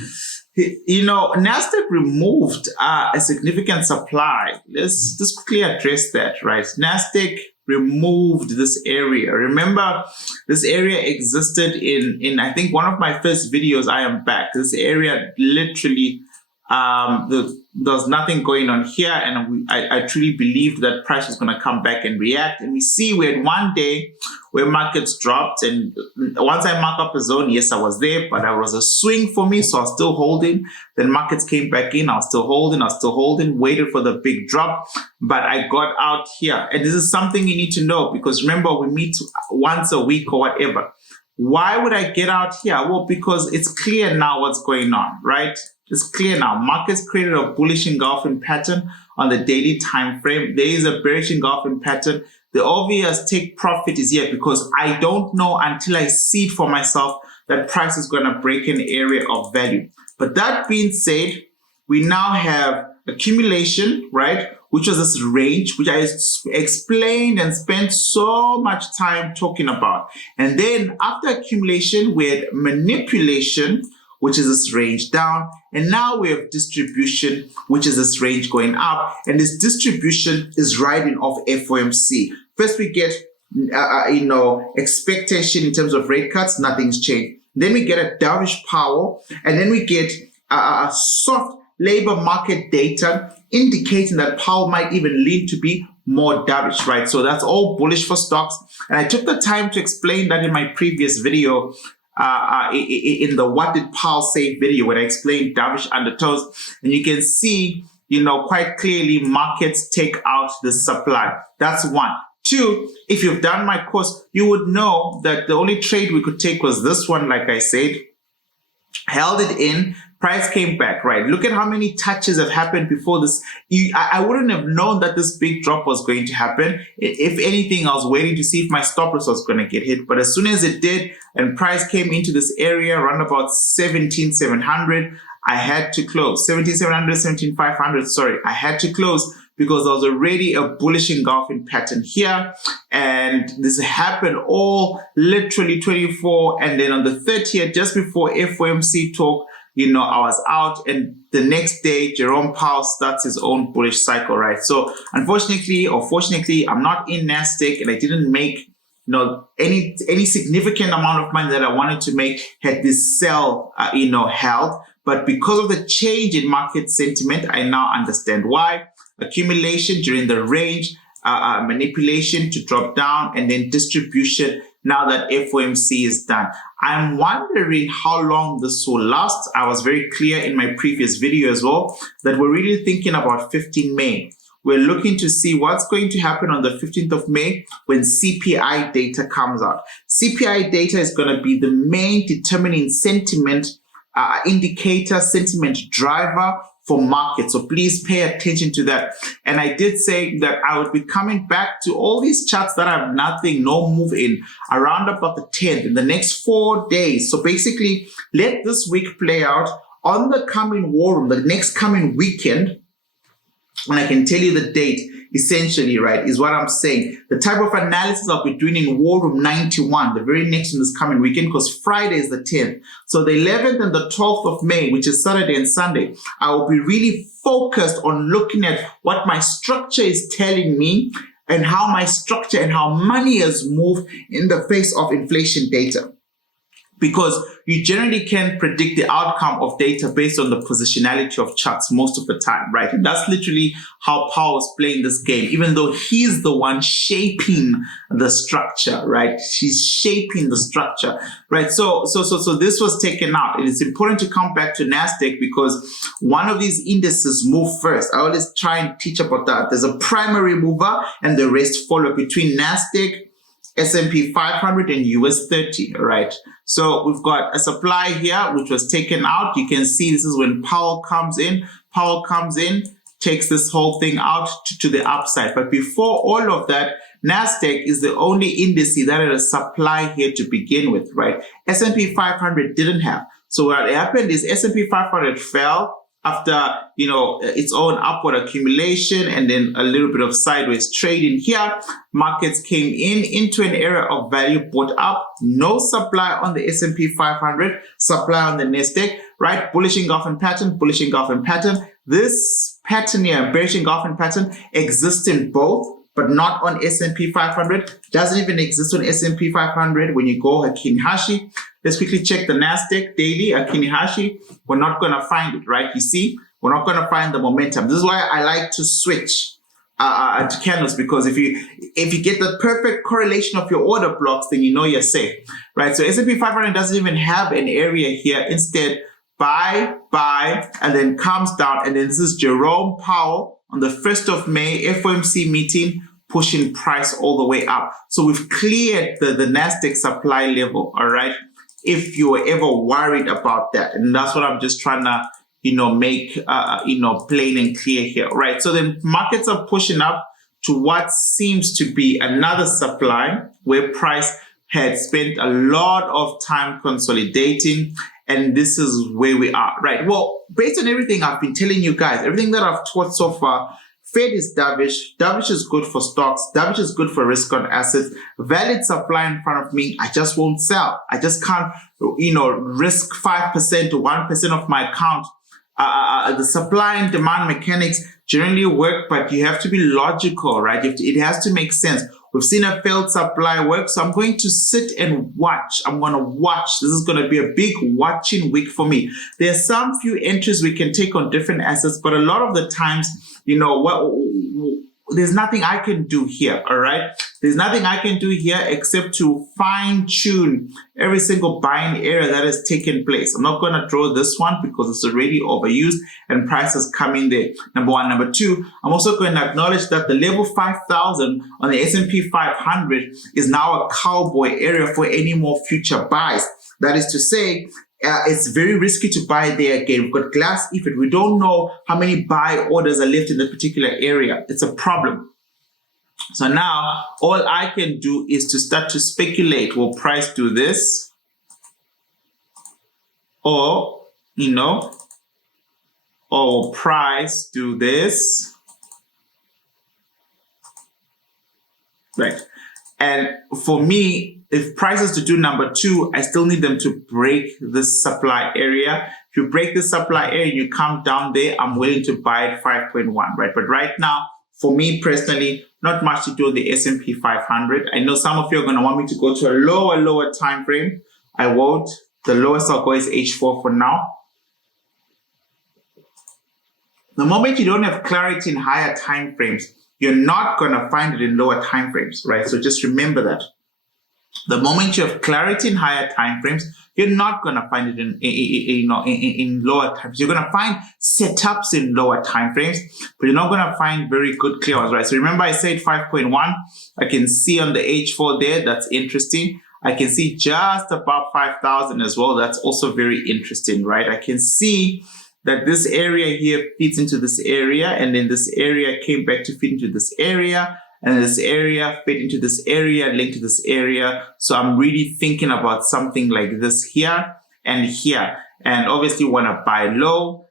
you know, NASDAQ removed a significant supply. Let's just quickly address that, right? NASDAQ removed this area. Remember, this area existed in I think one of my first videos. I am back. This area literally, there's nothing going on here, and I truly believed that price was going to come back and react. And we see we had one day where markets dropped, and once I mark up a zone, yes, I was there, but it was a swing for me, so I was still holding. Then markets came back in, I was still holding, waited for the big drop, but I got out here. And this is something you need to know, because remember, we meet once a week or whatever. Why would I get out here? Well, because it's clear now what's going on, right? It's clear now. Markets created a bullish engulfing pattern on the daily time frame. There is a bearish engulfing pattern. The obvious take profit is here because I don't know until I see it for myself that price is going to break an area of value. But that being said, we now have accumulation, right? Which was this range, which I explained and spent so much time talking about. And then after accumulation, we had manipulation, which is this range down. And now we have distribution, which is this range going up. And this distribution is riding off FOMC. First, we get, expectation in terms of rate cuts, nothing's changed. Then we get a dovish power, and then we get a soft labor market data indicating that Powell might even lean to be more dovish, right? So that's all bullish for stocks. And I took the time to explain that in my previous video, in the What Did Powell Say video, when I explained dovish undertones. And you can see, quite clearly markets take out the supply. That's one. Two, if you've done my course, you would know that the only trade we could take was this one, like I said, held it in, price came back, right? Look at how many touches have happened before this. I wouldn't have known that this big drop was going to happen. If anything, I was waiting to see if my stop loss was going to get hit. But as soon as it did, and price came into this area around about 17,700, I had to close. 17,700, 17,500, sorry. I had to close because there was already a bullish engulfing pattern here. And this happened all literally 24. And then on the 30th, just before FOMC talk, I was out, and the next day, Jerome Powell starts his own bullish cycle, right? So unfortunately or fortunately, I'm not in NASDAQ, and I didn't make any significant amount of money that I wanted to make had this sell, held. But because of the change in market sentiment, I now understand why. Accumulation during the range, manipulation to drop down, and then distribution now that FOMC is done. I'm wondering how long this will last. I was very clear in my previous video as well that we're really thinking about 15 May. We're looking to see what's going to happen on the 15th of May when CPI data comes out. CPI data is going to be the main determining sentiment indicator, sentiment driver for markets. So please pay attention to that. And I did say that I would be coming back to all these charts that have nothing, no move in around about the 10th in the next 4 days. So basically, let this week play out. On the coming war room, the next coming weekend, and I can tell you the date, essentially, right, is what I'm saying. The type of analysis I'll be doing in War Room 91, the very next one this coming weekend, because Friday is the 10th. So the 11th and the 12th of May, which is Saturday and Sunday, I will be really focused on looking at what my structure is telling me and how my structure and how money has moved in the face of inflation data. Because you generally can predict the outcome of data based on the positionality of charts most of the time, right? And that's literally how Powell is playing this game, even though he's the one shaping the structure, right? He's shaping the structure, right? So this was taken out. And it's important to come back to NZDUSD because one of these indices move first. I always try and teach about that. There's a primary mover and the rest follow between NZDUSD, S&P 500 and US 30, right? So we've got a supply here, which was taken out. You can see this is when Powell comes in. Powell comes in, takes this whole thing out to the upside. But before all of that, NZDUSD is the only index that had a supply here to begin with, right? S&P 500 didn't have. So what happened is S&P 500 fell after, its own upward accumulation and then a little bit of sideways trading here. Markets came into an area of value, bought up, no supply on the S&P 500, supply on the NZDUSD, right? Bullish engulfing pattern, bullish engulfing pattern. This pattern here, bearish engulfing pattern, exists in both, but not on S&P 500. Doesn't even exist on S&P 500 when you go Akinihashi. Let's quickly check the NZDUSD daily, Akinihashi. We're not going to find it, right? You see, we're not going to find the momentum. This is why I like to switch to candles, because if you get the perfect correlation of your order blocks, then you know you're safe, right? So S&P 500 doesn't even have an area here. Instead, buy, and then comes down. And then this is Jerome Powell on the 1st of May, FOMC meeting, pushing price all the way up. So we've cleared the NZDUSD supply level, all right? If you were ever worried about that. And that's what I'm just trying to, make, plain and clear here, right? So then markets are pushing up to what seems to be another supply where price had spent a lot of time consolidating. And this is where we are, right? Well, based on everything I've been telling you guys, everything that I've taught so far, Fed is dovish. Dovish is good for stocks. Dovish is good for risk on assets. Valid supply in front of me. I just won't sell. I just can't, risk 5% or 1% of my account. The supply and demand mechanics generally work, but you have to be logical, right? It has to make sense. We've seen a failed supply work, so I'm going to sit and watch. I'm going to watch. This is going to be a big watching week for me. There are some few entries we can take on different assets, but a lot of the times, there's nothing I can do here, all right? There's nothing I can do here except to fine-tune every single buying area that has taken place. I'm not going to draw this one because it's already overused and prices coming there. Number one. Number two, I'm also going to acknowledge that the level 5,000 on the S&P 500 is now a cowboy area for any more future buys. That is to say, it's very risky to buy there again. We've got glass effect. We don't know how many buy orders are left in the particular area. It's a problem. So now all I can do is to start to speculate. Will price do this? Or, or will price do this? Right. And for me, if prices to do number two, I still need them to break this supply area. If you break the supply area and you come down there, I'm willing to buy at 5.1, right? But right now, for me personally, not much to do with the S&P 500. I know some of you are going to want me to go to a lower time frame. I won't. The lowest I'll go is H4 for now. The moment you don't have clarity in higher time frames, you're not going to find it in lower time frames, right? So just remember that. The moment you have clarity in higher time frames, you're not going to find it in lower times. You're going to find setups in lower time frames, but you're not going to find very good clear ones, right? So remember I said 5.1. I can see on the H4 there. That's interesting. I can see just above 5,000 as well. That's also very interesting, right? I can see that this area here feeds into this area, and then this area came back to feed into this area, and this area fed into this area, linked to this area. So I'm really thinking about something like this here and here, and obviously want to buy low.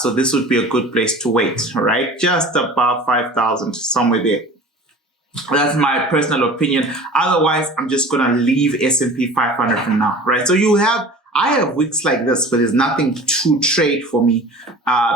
So this would be a good place to wait, all right? Just above 5,000, somewhere there. That's my personal opinion. Otherwise, I'm just going to leave S&P 500 for now, right? So I have weeks like this, but there's nothing to trade for me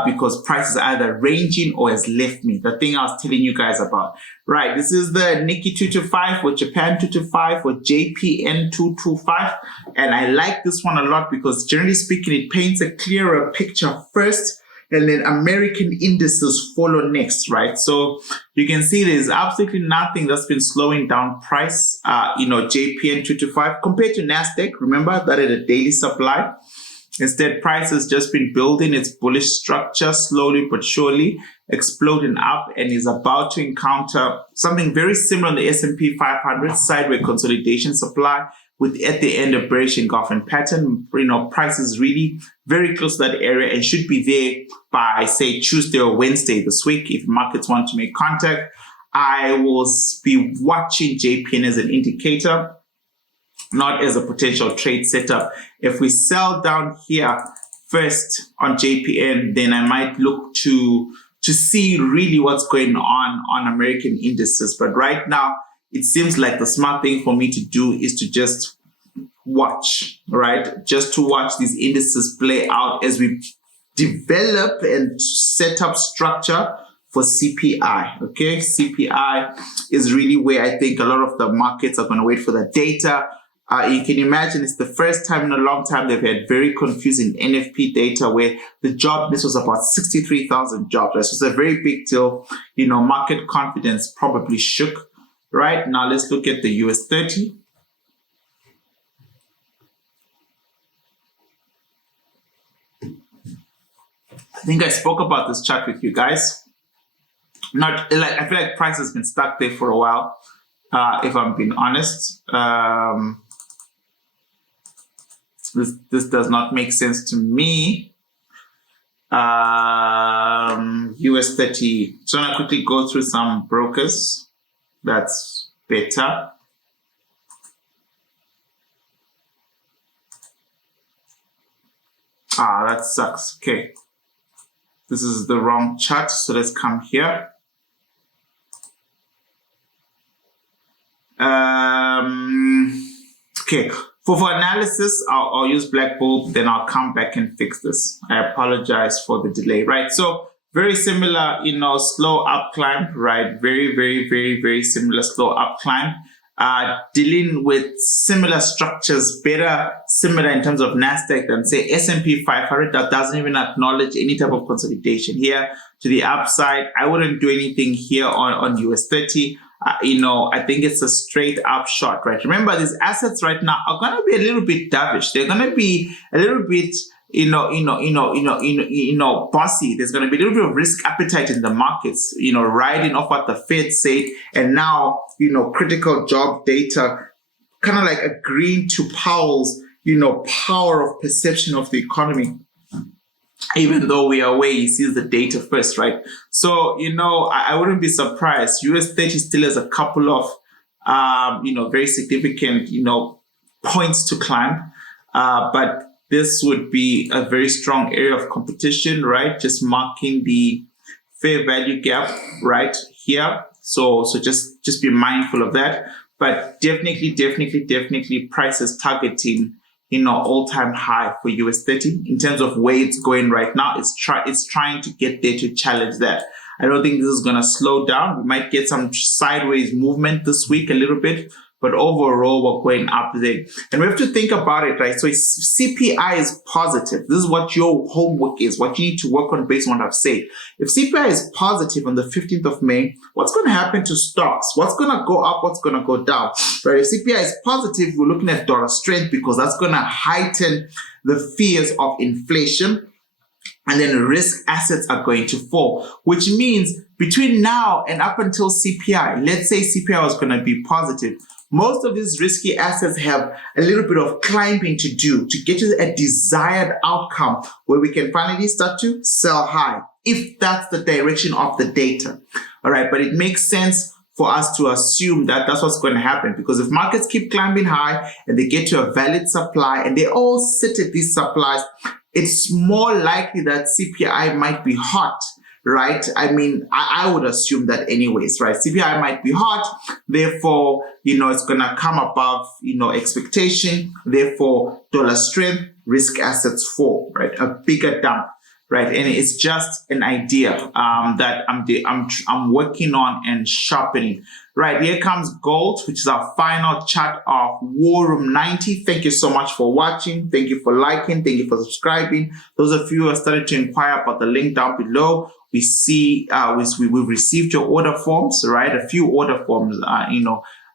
because price is either ranging or has left me. The thing I was telling you guys about, right? This is the Nikkei 225 or Japan 225 or JPN 225. And I like this one a lot because generally speaking, it paints a clearer picture first, and then American indices follow next, right? So you can see there's absolutely nothing that's been slowing down price, JPN 225 compared to NASDAQ. Remember that at a daily supply. Instead, price has just been building its bullish structure slowly but surely, exploding up, and is about to encounter something very similar on the S&P 500 sideways consolidation supply, with at the end a bearish engulfing pattern. Price is really very close to that area and should be there by, say, Tuesday or Wednesday this week. If markets want to make contact, I will be watching JPN as an indicator, not as a potential trade setup. If we sell down here first on JPN, then I might look to see really what's going on American indices. But right now, it seems like the smart thing for me to do is to just watch, right? Just to watch these indices play out as we develop and set up structure for CPI, okay? CPI is really where I think a lot of the markets are going to wait for the data. You can imagine it's the first time in a long time they've had very confusing NFP data where the job list was about 63,000 jobs. Right? So it's a very big deal. Market confidence probably shook. Right, now let's look at the US 30. I think I spoke about this chart with you guys. I feel like price has been stuck there for a while, if I'm being honest. This does not make sense to me. US 30. So I'm gonna quickly go through some brokers. That's better. That sucks. Okay. This is the wrong chart. So let's come here. Okay. For analysis, I'll use Black Bull, then I'll come back and fix this. I apologize for the delay, right? So very similar, slow up climb, right? Very, very, very, very similar slow up climb. Dealing with similar structures, similar in terms of NASDAQ than say S&P 500 that doesn't even acknowledge any type of consolidation here to the upside. I wouldn't do anything here on US 30. I think it's a straight up shot, right? Remember, these assets right now are going to be a little bit dovish. They're going to be a little bit bossy. There's going to be a little bit of risk appetite in the markets, riding off what the Fed said, and now, critical job data, kind of like agreeing to Powell's, power of perception of the economy. Even though we are aware he sees the data first, right? So, I wouldn't be surprised. US 30 still has a couple of, very significant, points to climb, but this would be a very strong area of competition, right? Just marking the fair value gap right here. So just be mindful of that. But definitely prices targeting, all-time high for US 30 in terms of where it's going right now. It's trying to get there to challenge that. I don't think this is going to slow down. We might get some sideways movement this week a little bit, but overall, we're going up there. And we have to think about it, right? So CPI is positive. This is what your homework is, what you need to work on based on what I've said. If CPI is positive on the 15th of May, what's going to happen to stocks? What's going to go up? What's going to go down? Right? If CPI is positive, we're looking at dollar strength because that's going to heighten the fears of inflation. And then risk assets are going to fall, which means between now and up until CPI, let's say CPI was going to be positive, most of these risky assets have a little bit of climbing to do to get to a desired outcome where we can finally start to sell high, if that's the direction of the data. All right, but it makes sense for us to assume that that's what's going to happen, because if markets keep climbing high and they get to a valid supply and they all sit at these supplies, it's more likely that CPI might be hot, right? I mean, I would assume that anyways, right? CPI might be hot, therefore, it's going to come above, expectation, therefore, dollar strength, risk assets fall, right? A bigger dump, right? And it's just an idea that I'm working on and sharpening. Right, here comes gold, which is our final chart of War Room 90. Thank you so much for watching. Thank you for liking. Thank you for subscribing. Those of you who have started to inquire about the link down below, we see we've received your order forms, right? A few order forms,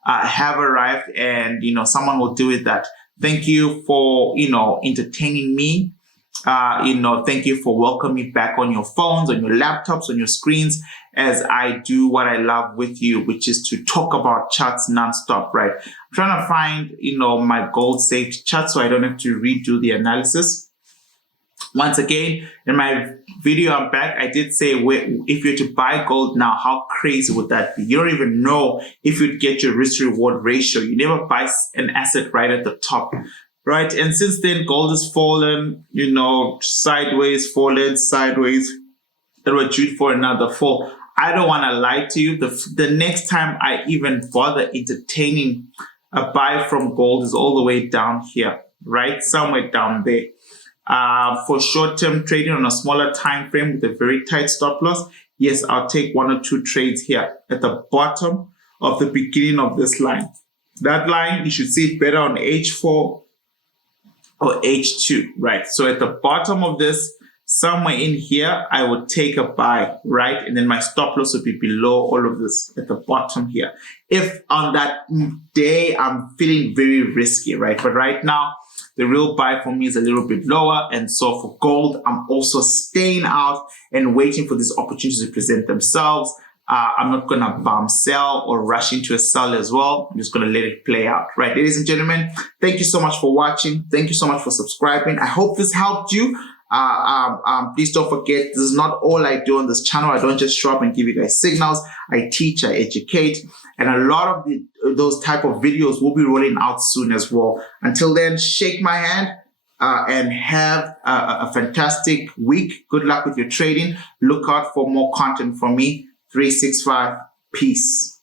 have arrived, and someone will deal with that. Thank you for entertaining me. Thank you for welcoming me back on your phones, on your laptops, on your screens, as I do what I love with you, which is to talk about charts nonstop, right? I'm trying to find, my gold saved chart so I don't have to redo the analysis. Once again, in my video I'm back, I did say if you're to buy gold now, how crazy would that be? You don't even know if you'd get your risk reward ratio. You never buy an asset right at the top. Right, and since then, gold has fallen, sideways, fallen, sideways, and we're due for another fall. I don't want to lie to you. The next time I even bother entertaining a buy from gold is all the way down here, right? Somewhere down there. For short-term trading on a smaller time frame with a very tight stop loss, yes, I'll take 1 or 2 trades here at the bottom of the beginning of this line. That line, you should see it better on H4 or H2, right? So at the bottom of this, somewhere in here, I would take a buy, right? And then my stop loss would be below all of this at the bottom here. If on that day, I'm feeling very risky, right? But right now, the real buy for me is a little bit lower. And so for gold, I'm also staying out and waiting for these opportunities to present themselves. I'm not going to bomb sell or rush into a sell as well. I'm just going to let it play out, right? Ladies and gentlemen, thank you so much for watching. Thank you so much for subscribing. I hope this helped you. Please don't forget, this is not all I do on this channel. I don't just show up and give you guys signals. I teach, I educate, and a lot of those type of videos will be rolling out soon as well. Until then, shake my hand. And have a fantastic week. Good luck with your trading. Look out for more content from me. 365. Peace.